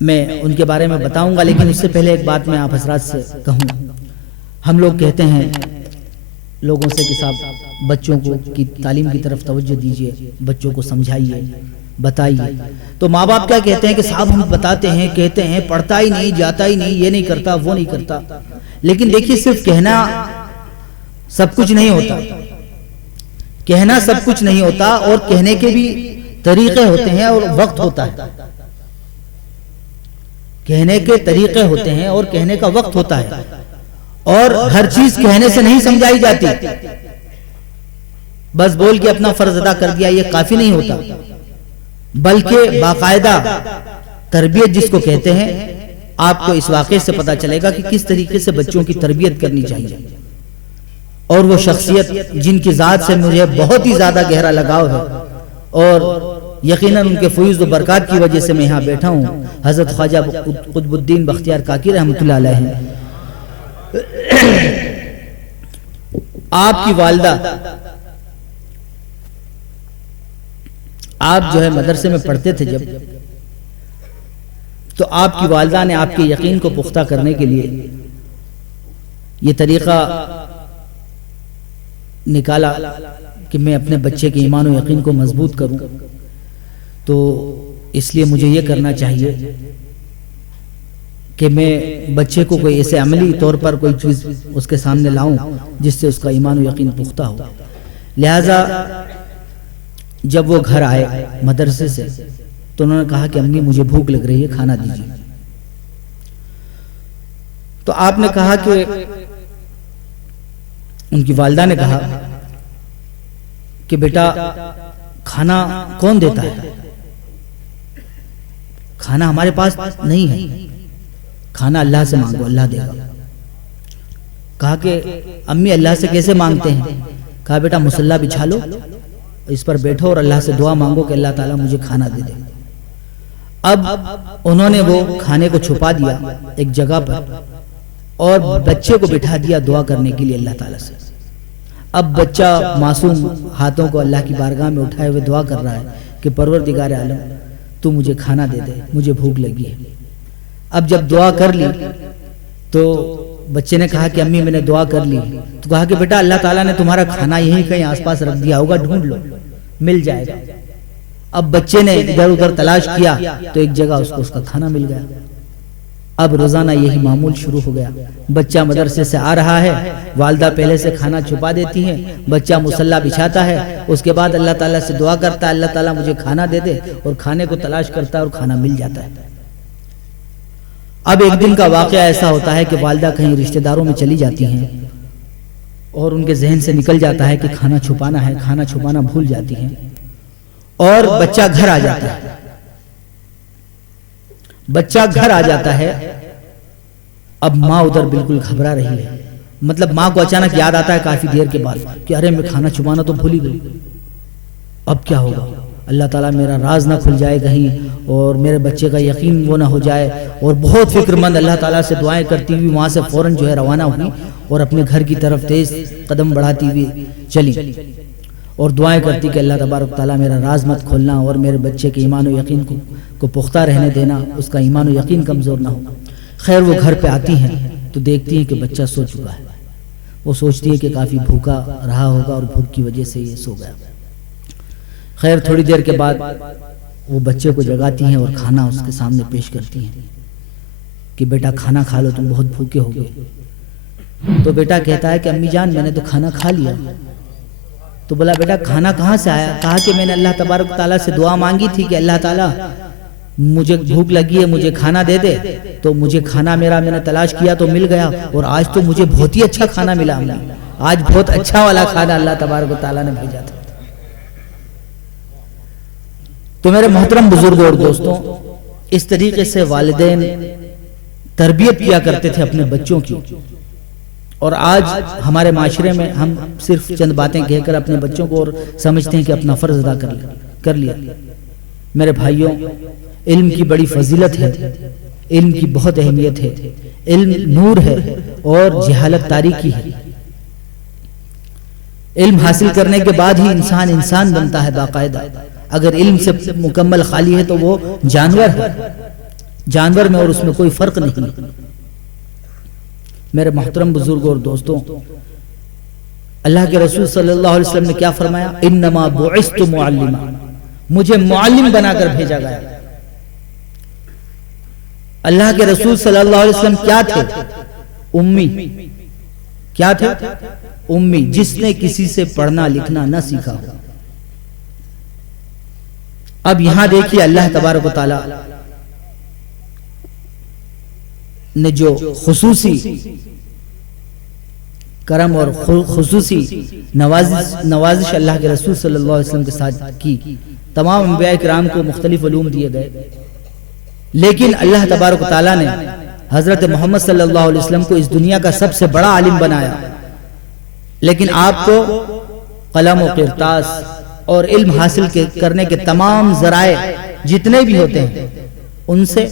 میں ان کے بارے میں بتاؤں گا، لیکن اس سے پہلے ایک بات میں آپ حضرات سے کہوں۔ ہم لوگ کہتے ہیں لوگوں سے کہ صاحب بچوں کو کی تعلیم کی طرف توجہ دیجئے، بچوں کو سمجھائیے، بتائیے۔ تو ماں باپ کیا کہتے ہیں کہ صاحب ہم بتاتے ہیں، کہتے ہیں، پڑھتا ہی نہیں، جاتا ہی نہیں، یہ نہیں کرتا، وہ نہیں کرتا۔ لیکن دیکھیے صرف کہنا سب کچھ نہیں ہوتا۔ کہنا سب کچھ نہیں ہوتا، اور کہنے کے بھی طریقے ہوتے ہیں اور وقت ہوتا ہے. کہنے کے طریقے ہوتے ہیں اور کہنے کا وقت ہوتا ہے، اور ہر چیز کہنے سے نہیں سمجھائی جاتی. بس بول کے اپنا فرض ادا کر دیا یہ کافی نہیں ہوتا، بلکہ باقاعدہ تربیت جس کو کہتے ہیں، آپ کو اس واقعے سے پتا چلے گا کہ کس طریقے سے بچوں کی تربیت کرنی چاہیے. اور وہ شخصیت جن کی ذات سے مجھے بہت ہی زیادہ گہرا لگاؤ ہے، اور یقیناً ان کے فیوز و برکات کی وجہ سے میں یہاں بیٹھا ہوں، حضرت خواجہ قطب الدین بختیار کاکی رحمۃ اللہ علیہ ہیں. آپ کی والدہ، آپ جو ہے مدرسے میں پڑھتے تھے جب، تو آپ کی والدہ نے آپ کے یقین کو پختہ کرنے کے لیے یہ طریقہ نکالا کہ میں اپنے بچے کے ایمان و یقین کو مضبوط کروں، تو اس لیے مجھے یہ کرنا چاہیے کہ میں بچے کو کوئی ایسے عملی طور پر کوئی چیز اس کے سامنے لاؤں جس سے اس کا ایمان و یقین پختہ ہو. لہذا جب وہ گھر آئے مدرسے سے تو انہوں نے کہا کہ امی مجھے بھوک لگ رہی ہے، کھانا دیجیے. تو آپ نے کہا کہ، ان کی والدہ نے کہا کہ بیٹا کھانا کون دیتا ہے؟ کھانا ہمارے پاس نہیں ہے، کھانا اللہ سے مانگو، اللہ دے گا. کہا کہ امی اللہ سے کیسے مانگتے ہیں؟ کہا بیٹا مصلی بچھا لو، اس پر بیٹھو اور اللہ سے دعا مانگو کہ اللہ تعالیٰ مجھے کھانا دے دے. اب انہوں نے وہ کھانے کو چھپا دیا ایک جگہ پر اور بچے کو بٹھا دیا دعا کرنے کے لیے اللہ تعالیٰ سے. اب بچہ معصوم ہاتھوں کو اللہ کی بارگاہ میں اٹھائے ہوئے دعا کر رہا ہے کہ پروردگار عالم تو مجھے کھانا دے دے، مجھے بھوک لگی ہے. اب جب دعا کر لی تو بچے نے کہا کہ امی میں نے دعا کر لی. تو کہا کہ بیٹا اللہ تعالیٰ نے تمہارا کھانا یہیں کہیں آس پاس رکھ دیا ہوگا، ڈھونڈ لو، مل جائے گا. اب بچے نے ادھر ادھر تلاش کیا تو ایک جگہ اس کو اس کا کھانا مل گیا. اب روزانہ یہی معمول شروع ہو گیا. بچہ مدرسے سے آ رہا ہے، والدہ پہلے سے کھانا چھپا دیتی ہیں، بچہ مصلی بچھاتا ہے، اس کے بعد اللہ تعالیٰ سے دعا کرتا ہے اللہ تعالیٰ مجھے کھانا دے دے، اور کھانے کو تلاش کرتا ہے اور کھانا مل جاتا ہے. اب ایک دن کا واقعہ ایسا ہوتا ہے کہ والدہ کہیں رشتہ داروں میں چلی جاتی ہیں اور ان کے ذہن سے نکل جاتا ہے کہ کھانا چھپانا ہے، کھانا چھپانا بھول جاتی ہیں، اور بچہ گھر آ جاتا ہے. بچہ گھر آ جاتا ہے. اب ماں ادھر بالکل گھبرا رہی ہے، مطلب ماں کو اچانک یاد آتا ہے کافی دیر کے بعد کہ ارے میں کھانا چھپانا تو بھول ہی گئی، اب کیا ہوگا؟ اللہ تعالیٰ میرا راز نہ کھل جائے کہیں اور میرے بچے کا یقین وہ نہ ہو جائے. اور بہت فکر مند اللہ تعالیٰ سے دعائیں کرتی ہوئی وہاں سے فوراً جو ہے روانہ ہوئی اور اپنے گھر کی طرف تیز قدم بڑھاتی ہوئی چلی اور دعائیں کرتی کہ اللہ تبارک تعالیٰ میرا راز مت کھولنا اور میرے بچے کے ایمان و یقین کو پختہ رہنے دینا، اس کا ایمان و یقین کمزور نہ ہو. خیر وہ گھر پہ آتی ہیں تو دیکھتی ہیں کہ بچہ سو چکا ہے. وہ سوچتی ہے کہ کافی بھوکا رہا ہوگا اور بھوک کی وجہ سے یہ سو گیا. خیر تھوڑی دیر کے بعد وہ بچے کو جگاتی ہیں اور کھانا اس کے سامنے پیش کرتی ہیں کہ بیٹا کھانا کھا لو، تم بہت بھوکے ہو گئے. تو بیٹا کہتا ہے کہ امی جان میں نے تو کھانا کھا لیا. تو بولا بیٹا کھانا کہاں سے آیا؟ کہا کہ میں نے اللہ تبارک تعالیٰ سے دعا مانگی تھی کہ اللہ تعالیٰ مجھے بھوک لگی ہے، مجھے کھانا دے دے. تو مجھے کھانا میں نے تلاش کیا تو مل گیا، اور آج تو مجھے بہت ہی اچھا کھانا ملا. آج بہت اچھا والا کھانا اللہ تبارک تعالیٰ نے بھیجا تھا. تو میرے محترم بزرگوں اور دوستوں، اس طریقے سے والدین تربیت کیا کرتے تھے اپنے بچوں کی. اور آج ہمارے معاشرے میں ہم صرف چند باتیں کہہ کر اپنے بچوں کو اور سمجھتے ہیں کہ اپنا فرض ادا کر لیا. میرے بھائیوں، علم کی بڑی فضیلت ہے، علم کی بہت اہمیت ہے. علم نور ہے اور جہالت تاریکی ہے. علم حاصل کرنے کے بعد ہی انسان بنتا ہے باقاعدہ. اگر علم سے مکمل خالی ہے تو وہ جانور ہے، جانور میں اور اس میں کوئی فرق نہیں. میرے محترم بزرگوں اور دوستوں، اللہ کے رسول صلی اللہ علیہ وسلم نے کیا فرمایا؟ انما بعثت معلما، مجھے معلم بنا کر بھیجا گیا. اللہ کے رسول صلی اللہ علیہ وسلم کیا تھے؟ امی. کیا تھے؟ امی، جس نے کسی سے پڑھنا لکھنا نہ سیکھا ہو۔ اب یہاں دیکھیے اللہ تبارک و تعالی نے جو خصوصی کرم اور خصوصی نوازش اللہ کے رسول صلی اللہ علیہ وسلم کے ساتھ کی، تمام انبیاء کرام کو مختلف علوم دیے گئے، لیکن اللہ تبارک و تعالی نے حضرت محمد صلی اللہ علیہ وسلم کو اس دنیا کا سب سے بڑا عالم بنایا، لیکن آپ کو قلم و کرتاس اور علم حاصل کرنے کے تمام ذرائع جتنے بھی ہوتے ہیں ان سے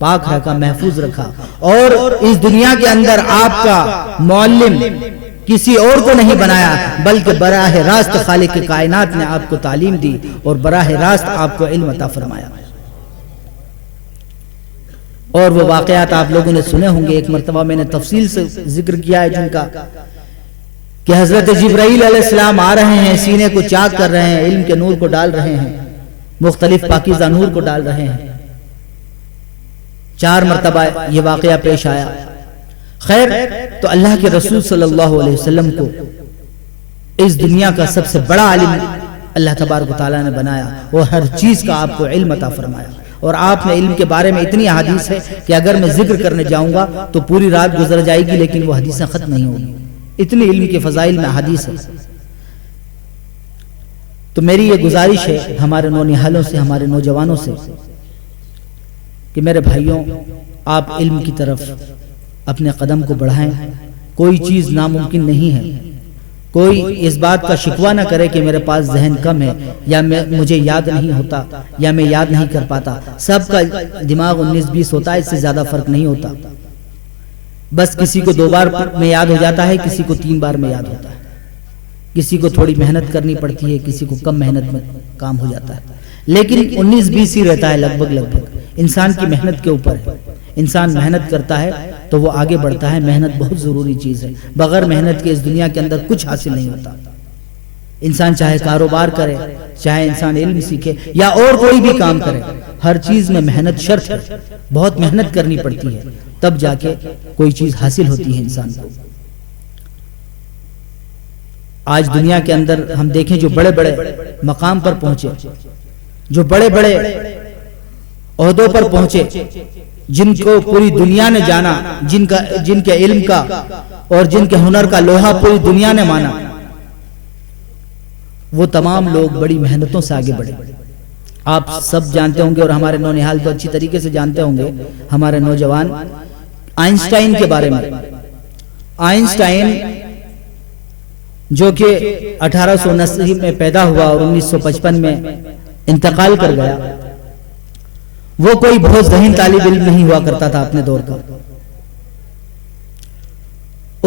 پاک رکھا، محفوظ رکھا، اور اس دنیا کے اندر آپ کا معلم کسی اور کو نہیں بنایا، بلکہ براہ راست خالق کائنات نے آپ کو تعلیم دی اور براہ راست آپ کو علم عطا فرمایا۔ اور وہ واقعات آپ لوگوں نے سنے ہوں گے، ایک مرتبہ میں نے تفصیل سے ذکر کیا ہے جن کا، کہ حضرت جبرائیل علیہ السلام آ رہے ہیں، سینے کو چاک کر رہے ہیں، علم کے نور کو ڈال رہے ہیں، مختلف پاکیزہ نور کو ڈال رہے ہیں۔ 4 مرتبہ یہ واقعہ پیش آیا۔ خیر، تو اللہ کے رسول صلی اللہ علیہ وسلم کو اس دنیا کا سب سے بڑا عالم اللہ تبارک و تعالیٰ نے بنایا، اور ہر چیز کا آپ کو علم عطا فرمایا، اور آپ نے علم کے بارے میں اتنی احادیث ہے کہ اگر میں ذکر کرنے جاؤں گا تو پوری رات گزر جائے گی، لیکن وہ حدیثیں ختم نہیں ہوگی، اتنی علم کے فضائل میں حدیث ہے۔ تو میری یہ گزارش ہے ہمارے نونہالوں سے، ہمارے نوجوانوں سے، کہ میرے بھائیوں، آپ علم کی طرف اپنے قدم کو بڑھائیں۔ کوئی چیز ناممکن نہیں ہے۔ کوئی اس بات کا شکوہ نہ کرے کہ میرے پاس ذہن کم ہے، یا مجھے یاد نہیں ہوتا، یا میں یاد نہیں کر پاتا۔ سب کا دماغ 19-20 ہوتا ہے، اس سے زیادہ فرق نہیں ہوتا۔ بس کسی کو 2 بار میں یاد ہو جاتا ہے، کسی کو 3 بار میں یاد ہوتا ہے، کسی کو تھوڑی محنت کرنی پڑتی ہے، کسی کو کم محنت میں کام ہو جاتا ہے، لیکن 19-20 ہی رہتا ہے لگ بھگ۔ انسان کی محنت کے اوپر ہے۔ انسان محنت کرتا ہے تو وہ آگے بڑھتا ہے۔ محنت بہت ضروری چیز ہے، بغیر محنت کے اس دنیا کے اندر کچھ حاصل نہیں ہوتا۔ انسان چاہے کاروبار کرے، چاہے انسان علم سیکھے، یا اور کوئی بھی کام کرے، ہر چیز میں محنت شرط ہے، بہت محنت کرنی پڑتی ہے، تب جا کے کوئی چیز حاصل ہوتی ہے انسان کو۔ آج دنیا کے اندر ہم دیکھیں جو بڑے بڑے مقام پر پہنچے، جو بڑے بڑے عہدوں پر پہنچے، جن کو پوری دنیا نے جانا، جن کے علم کا اور جن کے ہنر کا لوہا پوری دنیا نے مانا، وہ تمام لوگ بڑی محنتوں سے آگے بڑھے۔ آپ سب جانتے ہوں گے، اور ہمارے نونہال تو اچھی طریقے سے جانتے ہوں گے، ہمارے نوجوان، آئنسٹائن کے بارے میں۔ آئنسٹائن جو کہ 1879 میں پیدا ہوا اور 1955 میں انتقال کر گیا، وہ کوئی بہت ذہین طالب علم نہیں ہوا کرتا تھا اپنے دور کا۔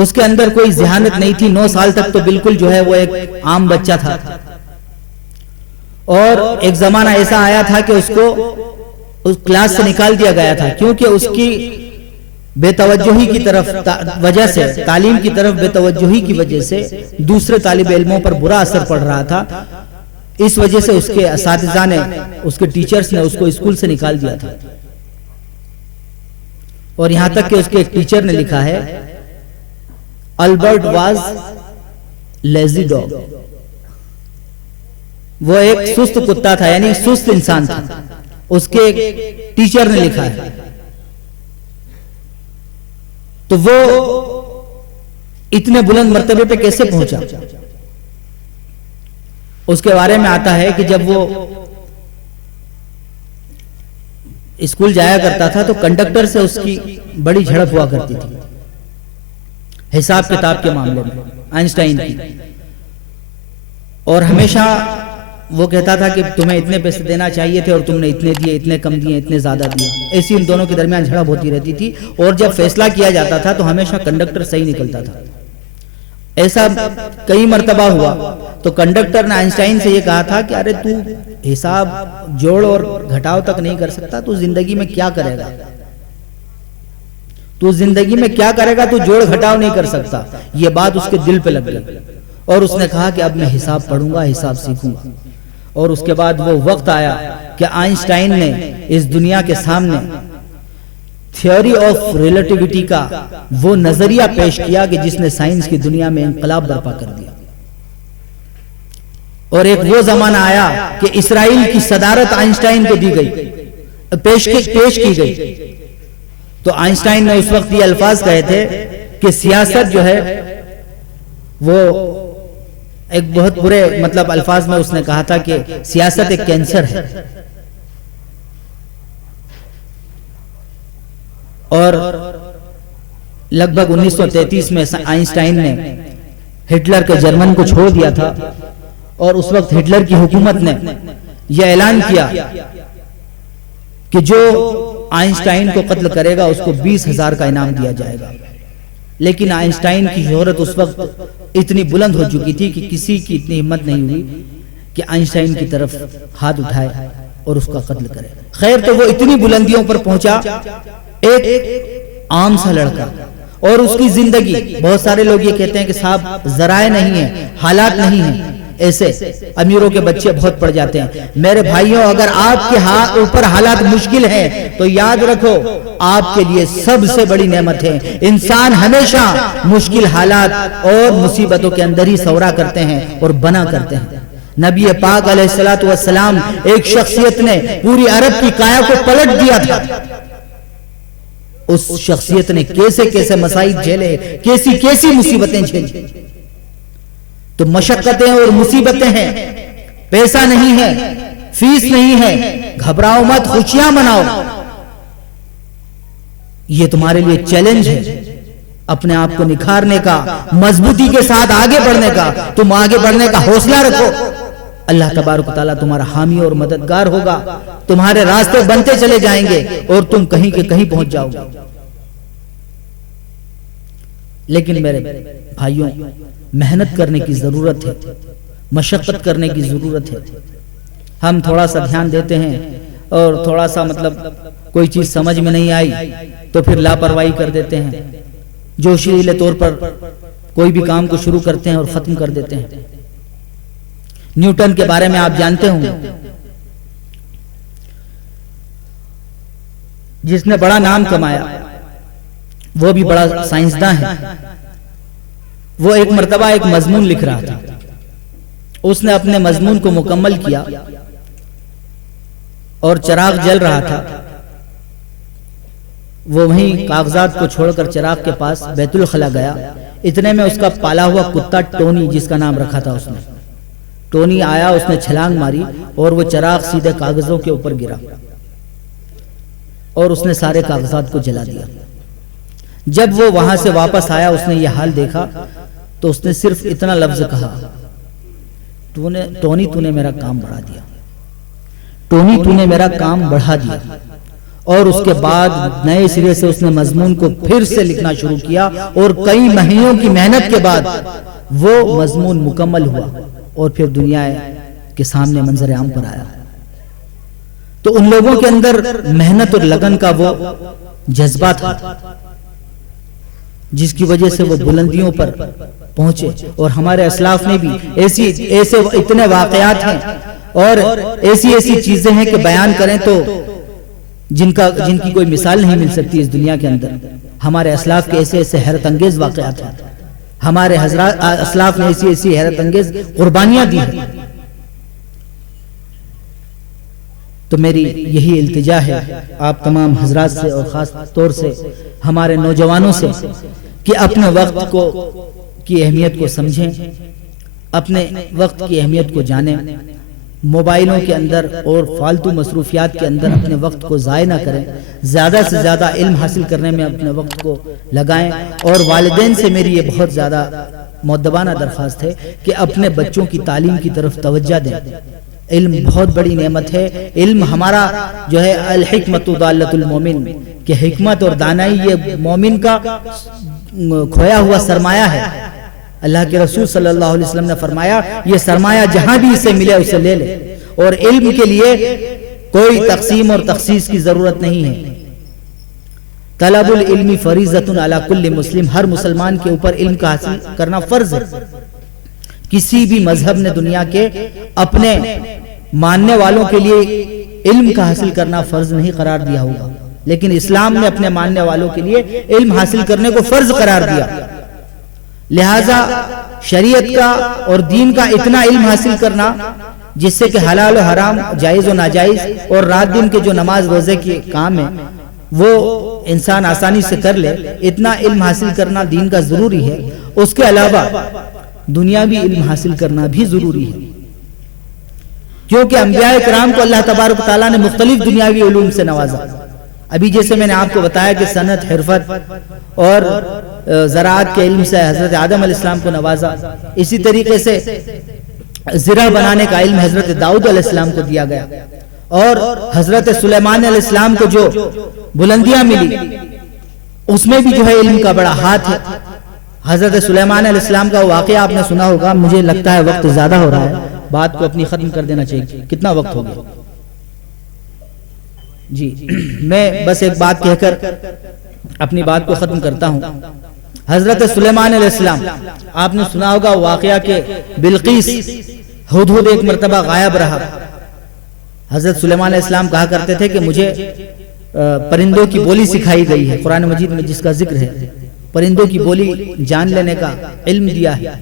اس کے اندر کوئی ذہانت نہیں تھی۔ 9 سال تک تو بالکل جو ہے وہ ایک عام بچہ تھا، اور ایک زمانہ ایسا آیا تھا کہ اس کو اس کلاس سے نکال دیا گیا تھا، کیونکہ اس کی بے توجہی کی طرف وجہ سے، تعلیم کی طرف بے توجہی کی وجہ سے دوسرے طالب علموں پر برا اثر پڑ رہا تھا۔ اس وجہ سے اس کے اساتذہ نے، اس کے ٹیچرز نے اس کو اسکول سے نکال دیا تھا، اور یہاں تک کہ اس کے ایک ٹیچر نے لکھا ہے، البرٹ واز لیزی ڈاگ، وہ ایک سست کتا تھا، یعنی سست انسان تھا، اس کے ایک ٹیچر نے لکھا ہے۔ تو وہ اتنے بلند مرتبے پہ کیسے پہنچا؟ اس کے بارے میں آتا ہے کہ جب وہ اسکول جایا کرتا تھا تو کنڈکٹر سے اس کی بڑی جھڑپ ہوا کرتی تھی، حساب کتاب کے معاملے میں، آئنسٹائن کی۔ اور ہمیشہ وہ کہتا تھا کہ تمہیں اتنے پیسے دینا چاہیے تھے اور تم نے اتنے دیے، اتنے کم دیے، اتنے زیادہ دیے۔ ایسی ان دونوں کے درمیان جھڑپ ہوتی رہتی تھی، اور جب فیصلہ کیا جاتا تھا تو ہمیشہ کنڈکٹر صحیح نکلتا تھا۔ ایسا کئی مرتبہ ہوا تو کنڈکٹر نے آئنسٹائن سے یہ کہا تھا کہ ارے تو حساب جوڑ اور گھٹاؤ تک نہیں کر سکتا، تو زندگی میں کیا کرے گا؟ تو زندگی میں کیا کرے گا؟ تو جوڑ گھٹاؤ نہیں کر سکتا۔ یہ بات اس کے دل پہ لگ گئی، اور اس نے کہا کہ اب میں حساب پڑھوں گا، حساب سیکھوں گا۔ اور اس کے بعد وہ وقت آیا کہ آئنسٹائن نے اس دنیا کے سامنے تھیوری آف ریلیٹیوٹی کا وہ نظریہ پیش کیا کہ جس نے سائنس کی دنیا میں انقلاب برپا کر دیا. اور ایک وہ زمانہ آیا کہ اسرائیل کی صدارت آئنسٹائن کو دی گئی، پیش کی گئی. تو آئنسٹائن نے اس وقت یہ الفاظ کہے تھے کہ سیاست جو ہے وہ ایک بہت برے الفاظ میں اس نے کہا تھا کہ سیاست ایک کینسر ہے. اور لگ بھگ 1933 میں آئنسٹائن نے ہٹلر کے جرمن کو چھوڑ دیا تھا، اور اس وقت ہٹلر کی حکومت نے یہ اعلان کیا کہ جو آئنسٹائن کو قتل کرے گا اس کو 20,000 کا انعام دیا جائے گا. لیکن آئنسٹائن کی شہرت اس وقت اتنی بلند ہو چکی تھی کہ کسی کی اتنی ہمت نہیں ہوئی کہ آئنسٹائن کی طرف ہاتھ اٹھائے اور اس کا قتل کرے. خیر تو وہ اتنی بلندیوں پر پہنچا، ایک عام سا لڑکا، اور اس کی زندگی، بہت سارے لوگ یہ کہتے ہیں کہ صاحب ذرائع نہیں ہیں، حالات نہیں ہیں، ایسے امیروں کے بچے بہت پڑ جاتے ہیں. میرے بھائیوں، اگر آپ کے اوپر حالات مشکل ہیں تو یاد رکھو آپ کے لیے سب سے بڑی نعمت ہے. انسان ہمیشہ مشکل حالات اور مصیبتوں کے اندر ہی سورا کرتے ہیں اور بنا کرتے ہیں. نبی پاک علیہ السلام ایک شخصیت نے پوری عرب کی کایا کو پلٹ دیا تھا. اس شخصیت نے کیسے کیسے مصائب جھیلے، کیسی کیسی مصیبتیں جھیلی. تو مشقتیں اور مصیبتیں ہیں، پیسہ نہیں ہے، فیس نہیں ہے، گھبراؤ مت، خوشیاں مناؤ. یہ تمہارے لیے چیلنج ہے اپنے آپ کو نکھارنے کا، مضبوطی کے ساتھ آگے بڑھنے کا. تم آگے بڑھنے کا حوصلہ رکھو، اللہ تبارک و تعالیٰ تمہارا حامی اور مددگار ہوگا. تمہارے راستے بنتے چلے جائیں گے اور تم کہیں کے کہیں پہنچ جاؤ گے. لیکن میرے بھائیوں، محنت کرنے کی ضرورت ہے، مشقت کرنے کی ضرورت ہے. ہم تھوڑا سا دھیان دیتے ہیں اور تھوڑا سا کوئی چیز سمجھ میں نہیں آئی تو پھر لاپرواہی کر دیتے ہیں، جوشیلے طور پر کوئی بھی کام کو شروع کرتے ہیں اور ختم کر دیتے ہیں. نیوٹن کے بارے میں آپ جانتے ہوں گے، جس نے بڑا نام کمایا، وہ بھی بڑا سائنسداں ہے. وہ ایک مرتبہ ایک مضمون لکھ رہا تھا. اس نے اپنے مضمون کو مکمل کیا اور چراغ جل رہا تھا. وہ وہیں کاغذات کو چھوڑ کر چراغ کے پاس بیت الخلا گیا. اتنے میں اس کا پالا ہوا کتا ٹونی، جس کا نام رکھا تھا اس نے، ٹونی آیا، اس نے چھلانگ ماری اور وہ چراغ سیدھے کاغذوں کے اوپر گرا اور اس نے سارے کاغذات کو جلا دیا. جب وہ وہاں سے واپس آیا، اس نے یہ حال دیکھا تو اس نے صرف اتنا لفظ کہا، ٹونی تو نے میرا کام بڑھا دیا، ٹونی تو نے میرا کام بڑھا دیا. اور اس کے بعد نئے سرے سے اس نے مضمون کو پھر سے لکھنا شروع کیا اور کئی مہینوں کی محنت کے بعد وہ مضمون مکمل ہوا اور پھر دنیا کے سامنے منظر عام پر آیا. تو ان لوگوں کے اندر محنت اور لگن کا وہ جذبہ تھا جس کی وجہ سے وہ بلندیوں پر پہنچے. اور ہمارے اسلاف نے بھی ایسے اتنے واقعات ہیں اور ایسی چیزیں ہیں کہ بیان کریں تو جن کی کوئی مثال نہیں مل سکتی اس دنیا کے اندر. ہمارے اسلاف کے ایسے حیرت انگیز واقعات ہیں. ہمارے اسلاف نے ایسی حیرت انگیز قربانیاں دی ہیں. تو میری یہی التجا ہے آپ تمام حضرات سے اور خاص طور سے ہمارے نوجوانوں سے کہ اپنے وقت کی اہمیت کو سمجھیں، اپنے وقت کی اہمیت کو جانیں. موبائلوں کے اندر اور فالتو مصروفیات کے اندر اپنے وقت کو ضائع نہ کریں. زیادہ سے زیادہ علم حاصل کرنے میں اپنے وقت کو لگائیں. اور والدین سے میری یہ بہت زیادہ مؤدبانہ درخواست ہے کہ اپنے بچوں کی تعلیم کی طرف توجہ دیں. علم بہت بڑی نعمت ہے. علم ہمارا جو ہے الحکمت ضالۃ المومن، کہ حکمت اور دانائی یہ مومن کا کھویا ہوا سرمایہ ہے. اللہ کے رسول صلی اللہ علیہ وسلم نے فرمایا یہ سرمایہ جہاں بھی اسے ملے اسے لے لے. اور علم کے لیے کوئی تقسیم اور تخصیص کی ضرورت نہیں ہے. طلب العلم فریضۃ علی کل مسلم، ہر مسلمان کے اوپر علم کا حاصل کرنا فرض ہے. کسی بھی مذہب نے دنیا کے اپنے ماننے والوں کے لیے علم کا حاصل کرنا فرض نہیں قرار دیا ہوگا. لیکن اسلام نے اپنے ماننے والوں کے لیے علم حاصل کرنے کو فرض قرار دیا. لہذا شریعت کا اور دین کا اتنا علم حاصل کرنا جس سے کہ حلال و حرام، جائز و ناجائز اور رات دن کے جو نماز روزے کے کام ہیں وہ انسان آسانی سے کر لے، اتنا علم حاصل کرنا دین کا ضروری ہے. اس کے علاوہ دنیاوی علم حاصل کرنا بھی ضروری ہے، کیونکہ انبیاء کرام کو اللہ تبارک و تعالیٰ نے مختلف دنیاوی علوم سے نوازا. ابھی جیسے میں نے آپ کو بتایا کہ صنعت، حرفت اور زراعت کے علم سے حضرت آدم علیہ السلام کو نوازا، اسی طریقے سے زرع بنانے کا علم حضرت داؤد علیہ السلام کو دیا گیا، اور حضرت سلیمان علیہ السلام کو جو بلندیاں ملی اس میں بھی جو ہے علم کا بڑا ہاتھ ہے. حضرت سلیمان علیہ السلام کا واقعہ آپ نے سنا ہوگا. مجھے لگتا ہے وقت زیادہ ہو رہا ہے، بات کو اپنی ختم کر دینا چاہیے. کتنا وقت ہو گیا؟ جی میں بس ایک بات کہہ کر اپنی بات کو ختم کرتا ہوں. حضرت سلیمان علیہ السلام، آپ نے سنا ہوگا واقعہ کہ بلقیس ہدہد ایک مرتبہ غائب رہا. حضرت سلیمان علیہ السلام کہا کرتے تھے کہ مجھے پرندوں کی بولی سکھائی گئی ہے، قرآن مجید میں جس کا ذکر ہے، پرندوں کی بولی جان لینے کا علم دیا ہے.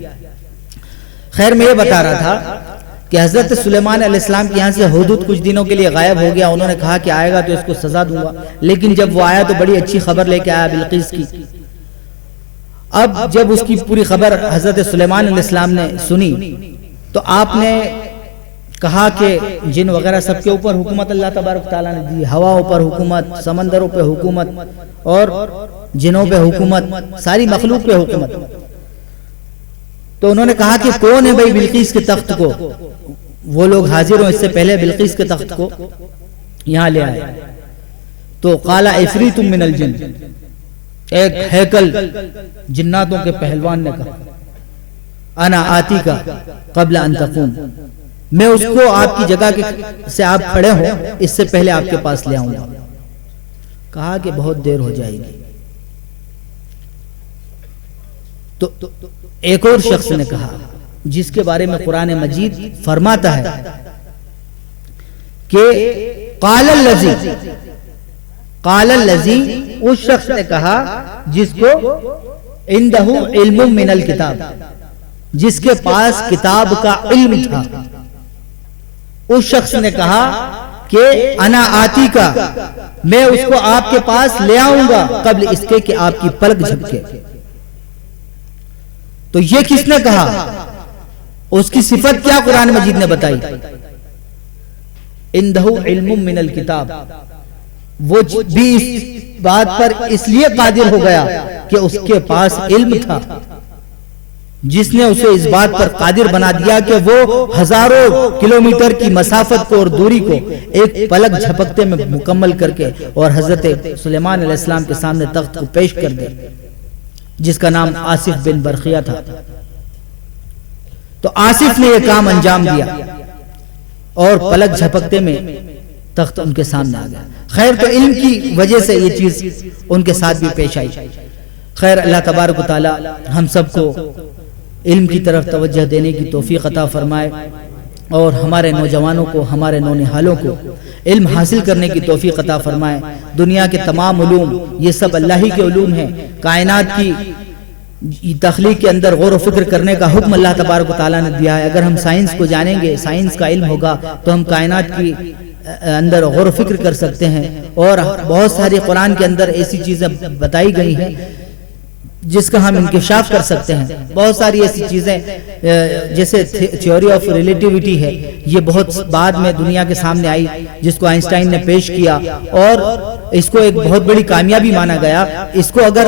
خیر میں یہ بتا رہا تھا کہ حضرت سلیمان علیہ السلام کے یہاں سے ہدہد کچھ دنوں کے لیے غائب ہو گیا. انہوں نے کہا کہ آئے گا تو اس کو سزا دوں گا، لیکن جب وہ آیا تو بڑی اچھی خبر لے کے آیا بلقیس کی. اب جب اس کی پوری خبر حضرت سلیمان علیہ السلام نے سنی تو آپ نے کہا کہ جن وغیرہ سب کے اوپر حکومت اللہ تبارک تعالیٰ نے دی، ہواؤں پر حکومت، سمندروں پہ حکومت اور جنوں پہ حکومت، ساری مخلوق پہ حکومت. تو انہوں نے کہا کہ کون ہے بھائی بلقیس کے تخت کو، وہ لوگ حاضر ہوں اس سے پہلے بلقیس کے تخت کو یہاں لے آئے. تو قال عفریت من الجن، ایک ہیکل جناتوں کے پہلوان نے کہا انا آتی کا قبل ان تقوم، میں اس کو آپ کی جگہ سے آپ کھڑے ہوں اس سے پہلے آپ کے پاس لے آؤں گا. کہا کہ بہت دیر ہو جائے گی. تو ایک اور شخص نے کہا جس کے بارے میں قرآن مجید فرماتا ہے کہ قال الذی، اس شخص نے کہا جس کو عنده علم من الکتاب، جس کے پاس کتاب کا علم تھا. اس شخص نے کہا کہ انا آتی کا، میں اس کو آپ کے پاس لے آؤں گا قبل اس کے کہ آپ کی پلک جھپکے. تو یہ کس نے کہا؟ اس کی صفت کیا قرآن مجید نے بتائی؟ عنده علم من الکتاب. وہ بھی اس بات پر اس لیے قادر ہو گیا کہ اس کے پاس علم تھا جس نے اسے اس بات پر قادر بنا دیا کہ وہ ہزاروں کلومیٹر کی مسافت کو اور دوری کو ایک پلک جھپکتے میں مکمل کر کے اور حضرت سلیمان علیہ السلام کے سامنے تخت کو پیش کر دے، جس کا نام آصف بن برقیہ تھا. تو آصف نے یہ کام انجام دیا اور پلک جھپکتے میں تخت ان کے سامنے آ گیا. خیر تو علم کی وجہ سے یہ چیز ان کے ساتھ بھی پیش آئی. خیر اللہ تبارک و تعالی ہم سب کو علم کی طرف توجہ دینے کی توفیق عطا فرمائے اور ہمارے نوجوانوں کو، ہمارے نونہالوں کو علم حاصل کرنے کی توفیق عطا فرمائے. دنیا کے تمام علوم یہ سب اللہ ہی کے علوم ہیں. کائنات کی تخلیق کے اندر غور و فکر کرنے کا حکم اللہ تبارک و تعالیٰ نے دیا ہے. اگر ہم سائنس کو جانیں گے، سائنس کا علم ہوگا تو ہم کائنات کی اندر غور و فکر کر سکتے ہیں. اور بہت ساری قرآن کے اندر ایسی چیزیں بتائی گئی ہیں جس کا ہم انکشاف کر سکتے ہیں. بہت ساری ایسی چیزیں جیسے تھیوری آف ریلیٹیوٹی ہے، یہ بہت بعد میں دنیا کے سامنے آئی جس کو آئنسٹائن نے پیش کیا اور اس کو ایک بہت بڑی کامیابی مانا گیا. اس کو اگر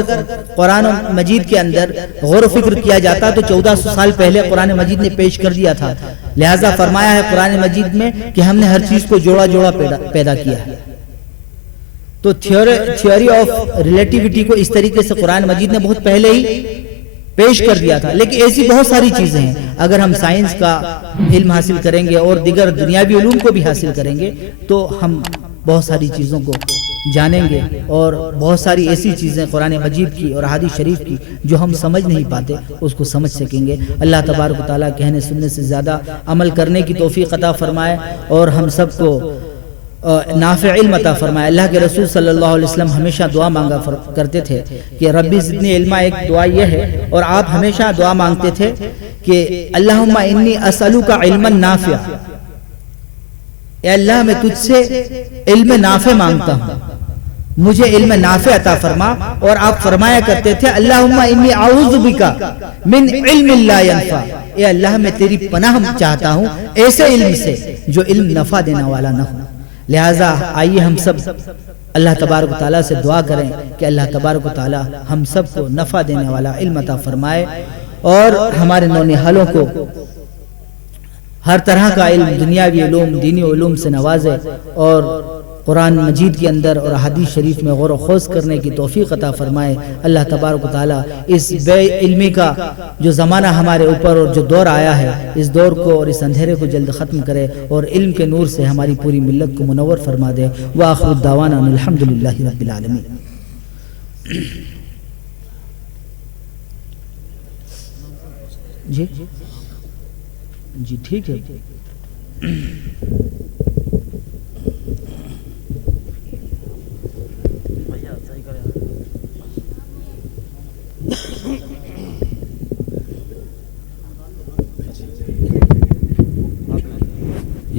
قرآن مجید کے اندر غور و فکر کیا جاتا تو 1400 سال پہلے قرآن مجید نے پیش کر دیا تھا. لہٰذا فرمایا ہے قرآن مجید میں کہ ہم نے ہر چیز کو جوڑا جوڑا پیدا کیا ہے. تو تھیوری آف ریلیٹیوٹی کو اس طریقے سے قرآن مجید نے بہت پہلے ہی پیش کر دیا تھا. لیکن ایسی بہت ساری چیزیں ہیں، اگر ہم سائنس کا علم حاصل کریں گے اور دیگر دنیاوی علوم کو بھی حاصل کریں گے تو ہم بہت ساری چیزوں کو جانیں گے اور بہت ساری ایسی چیزیں قرآن مجید کی اور احادیث شریف کی جو ہم سمجھ نہیں پاتے اس کو سمجھ سکیں گے. اللہ تبارک و تعالیٰ کہنے سننے سے زیادہ عمل کرنے کی توفیق عطا فرمائے اور ہم سب کو نافع علم عطا فرمائے۔ اللہ کے رسول صلی اللہ علیہ وسلم ہمیشہ دعا مانگا کرتے تھے کہ ربی زدنی علما، ایک دعا یہ ہے، اور آپ ہمیشہ دعا مانگتے تھے کہ اللہم انی اسألوک علما نافع، اے اللہ میں تجھ سے علم نافع مانگتا ہوں، مجھے علم نافع عطا فرما۔ اور آپ فرمایا کرتے تھے اللہم انی اعوذ بک من علم لا ینفع، اے اللہ میں تیری پناہ چاہتا ہوں ایسے علم سے جو علم نفع دینے والا نہ ہو۔ لہٰذا آئیے ہم سب اللہ تبارک و تعالیٰ سے دعا کریں کہ اللہ تبارک و تعالیٰ ہم سب کو نفع دینے والا علم عطا فرمائے، اور ہمارے نونہالوں کو ہر طرح کا علم، دنیاوی علوم، دینی علوم سے نوازے، اور قرآن مجید کے اندر اور حدیث شریف میں غور و خوض کرنے کی توفیق عطا فرمائے۔ اللہ تبارک و تعالیٰ اس بے علمی کا جو زمانہ ہمارے اوپر اور جو دور آیا ہے، اس دور کو اور اس اندھیرے کو جلد ختم کرے، اور علم کے نور سے ہماری پوری ملت کو منور فرما دے۔ وآخر دعوانا الحمدللہ رب العالمین۔ جی ٹھیک ہے۔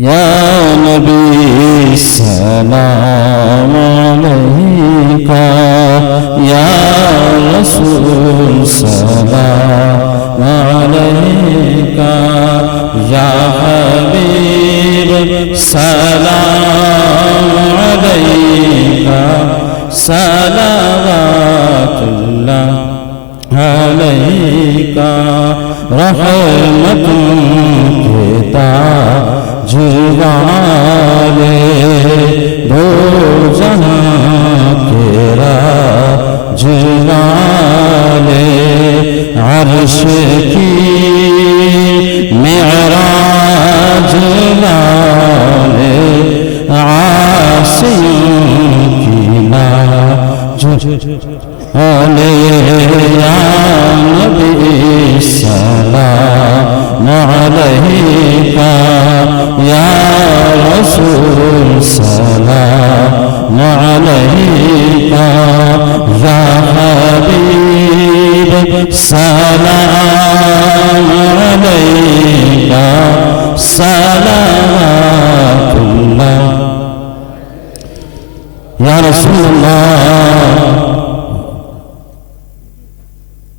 یا نبی سلام علیکہ، یا رسول سلام علیکہ، یا حبیب سلام علیکہ، صلوات اللہ علیکہ، رحمتوں کے تاج والے، دو جہاں کے راج والے، عرش کی معراج والے، عاصیوں کی لاج والے، یا نبی سلام علیکہ، یا رسول سلام علیکہ، یا حبیب سلام علیکہ، صلوات اللہ۔ یا رسول اللہ،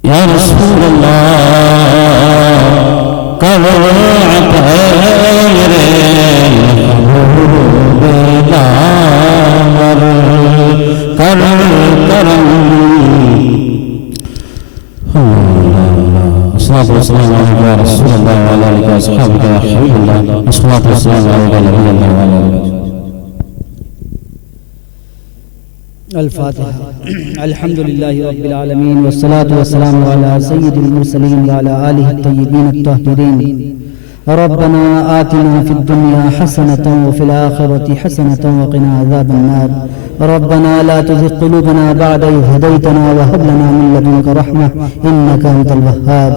یا رسول اللہ، کرو عطیر محبوب دامر، کر کرم۔ الصلاة والسلام عليك يا رسول الله وعلى آلك وأصحابك يا حبيب الله، الصلاة والسلام عليك يا نبي الله وعلى آلك. الفاتحة. الحمد لله رب العالمين، والصلاة والسلام على سيد المرسلين وعلى آله الطيبين الطاهرين. ربنا آتنا في الدنيا حسنة وفي الآخرة حسنة وقنا عذاب النار. ربنا لا تزغ قلوبنا بعد إذ هديتنا وهب لنا من لدنك رحمة إنك أنت الوهاب.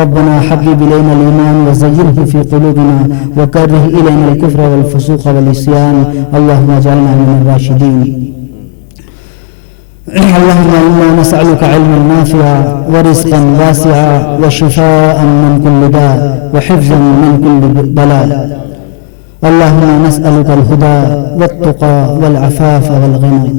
ربنا حبب إلينا الإيمان وزينه في قلوبنا وكره إلينا الكفر والفسوق والعصيان. اللهم اجعلنا من الراشدين. اللهم إنا نسألك علما نافعا ورزقا واسعا وشفاء من كل داء وحفظا من كل بلاء. اللهم نسألك الهدى والتقى والعفاف والغنى.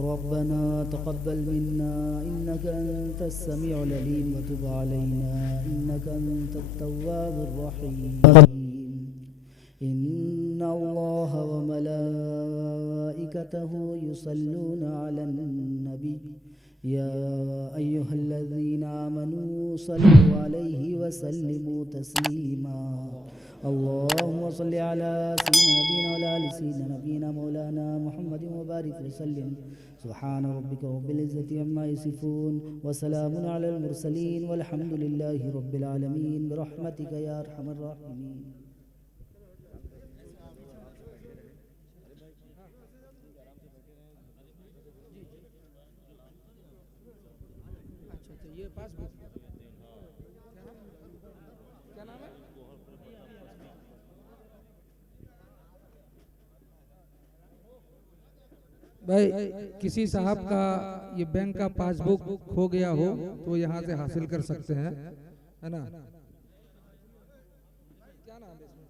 ربنا تقبل منا إنك أنت السميع العليم وتب علينا إنك أنت التواب الرحيم إن الله وملائكته يصلون على النبي يا أيها الذين آمنوا صلوا عليه وسلموا تسليما اللهم صل على سيدنا نبينا وعلى آل سيدنا نبينا مولانا محمد وبارك وسلم سبحان ربك رب العزة عما يصفون وسلام على المرسلين والحمد لله رب العالمين برحمتك يا أرحم الراحمين. بھائی کسی صاحب کا یہ بینک کا پاس بک کھو گیا ہو تو یہاں سے حاصل کر سکتے ہیں ہے نا. کیا نام ہے اس میں؟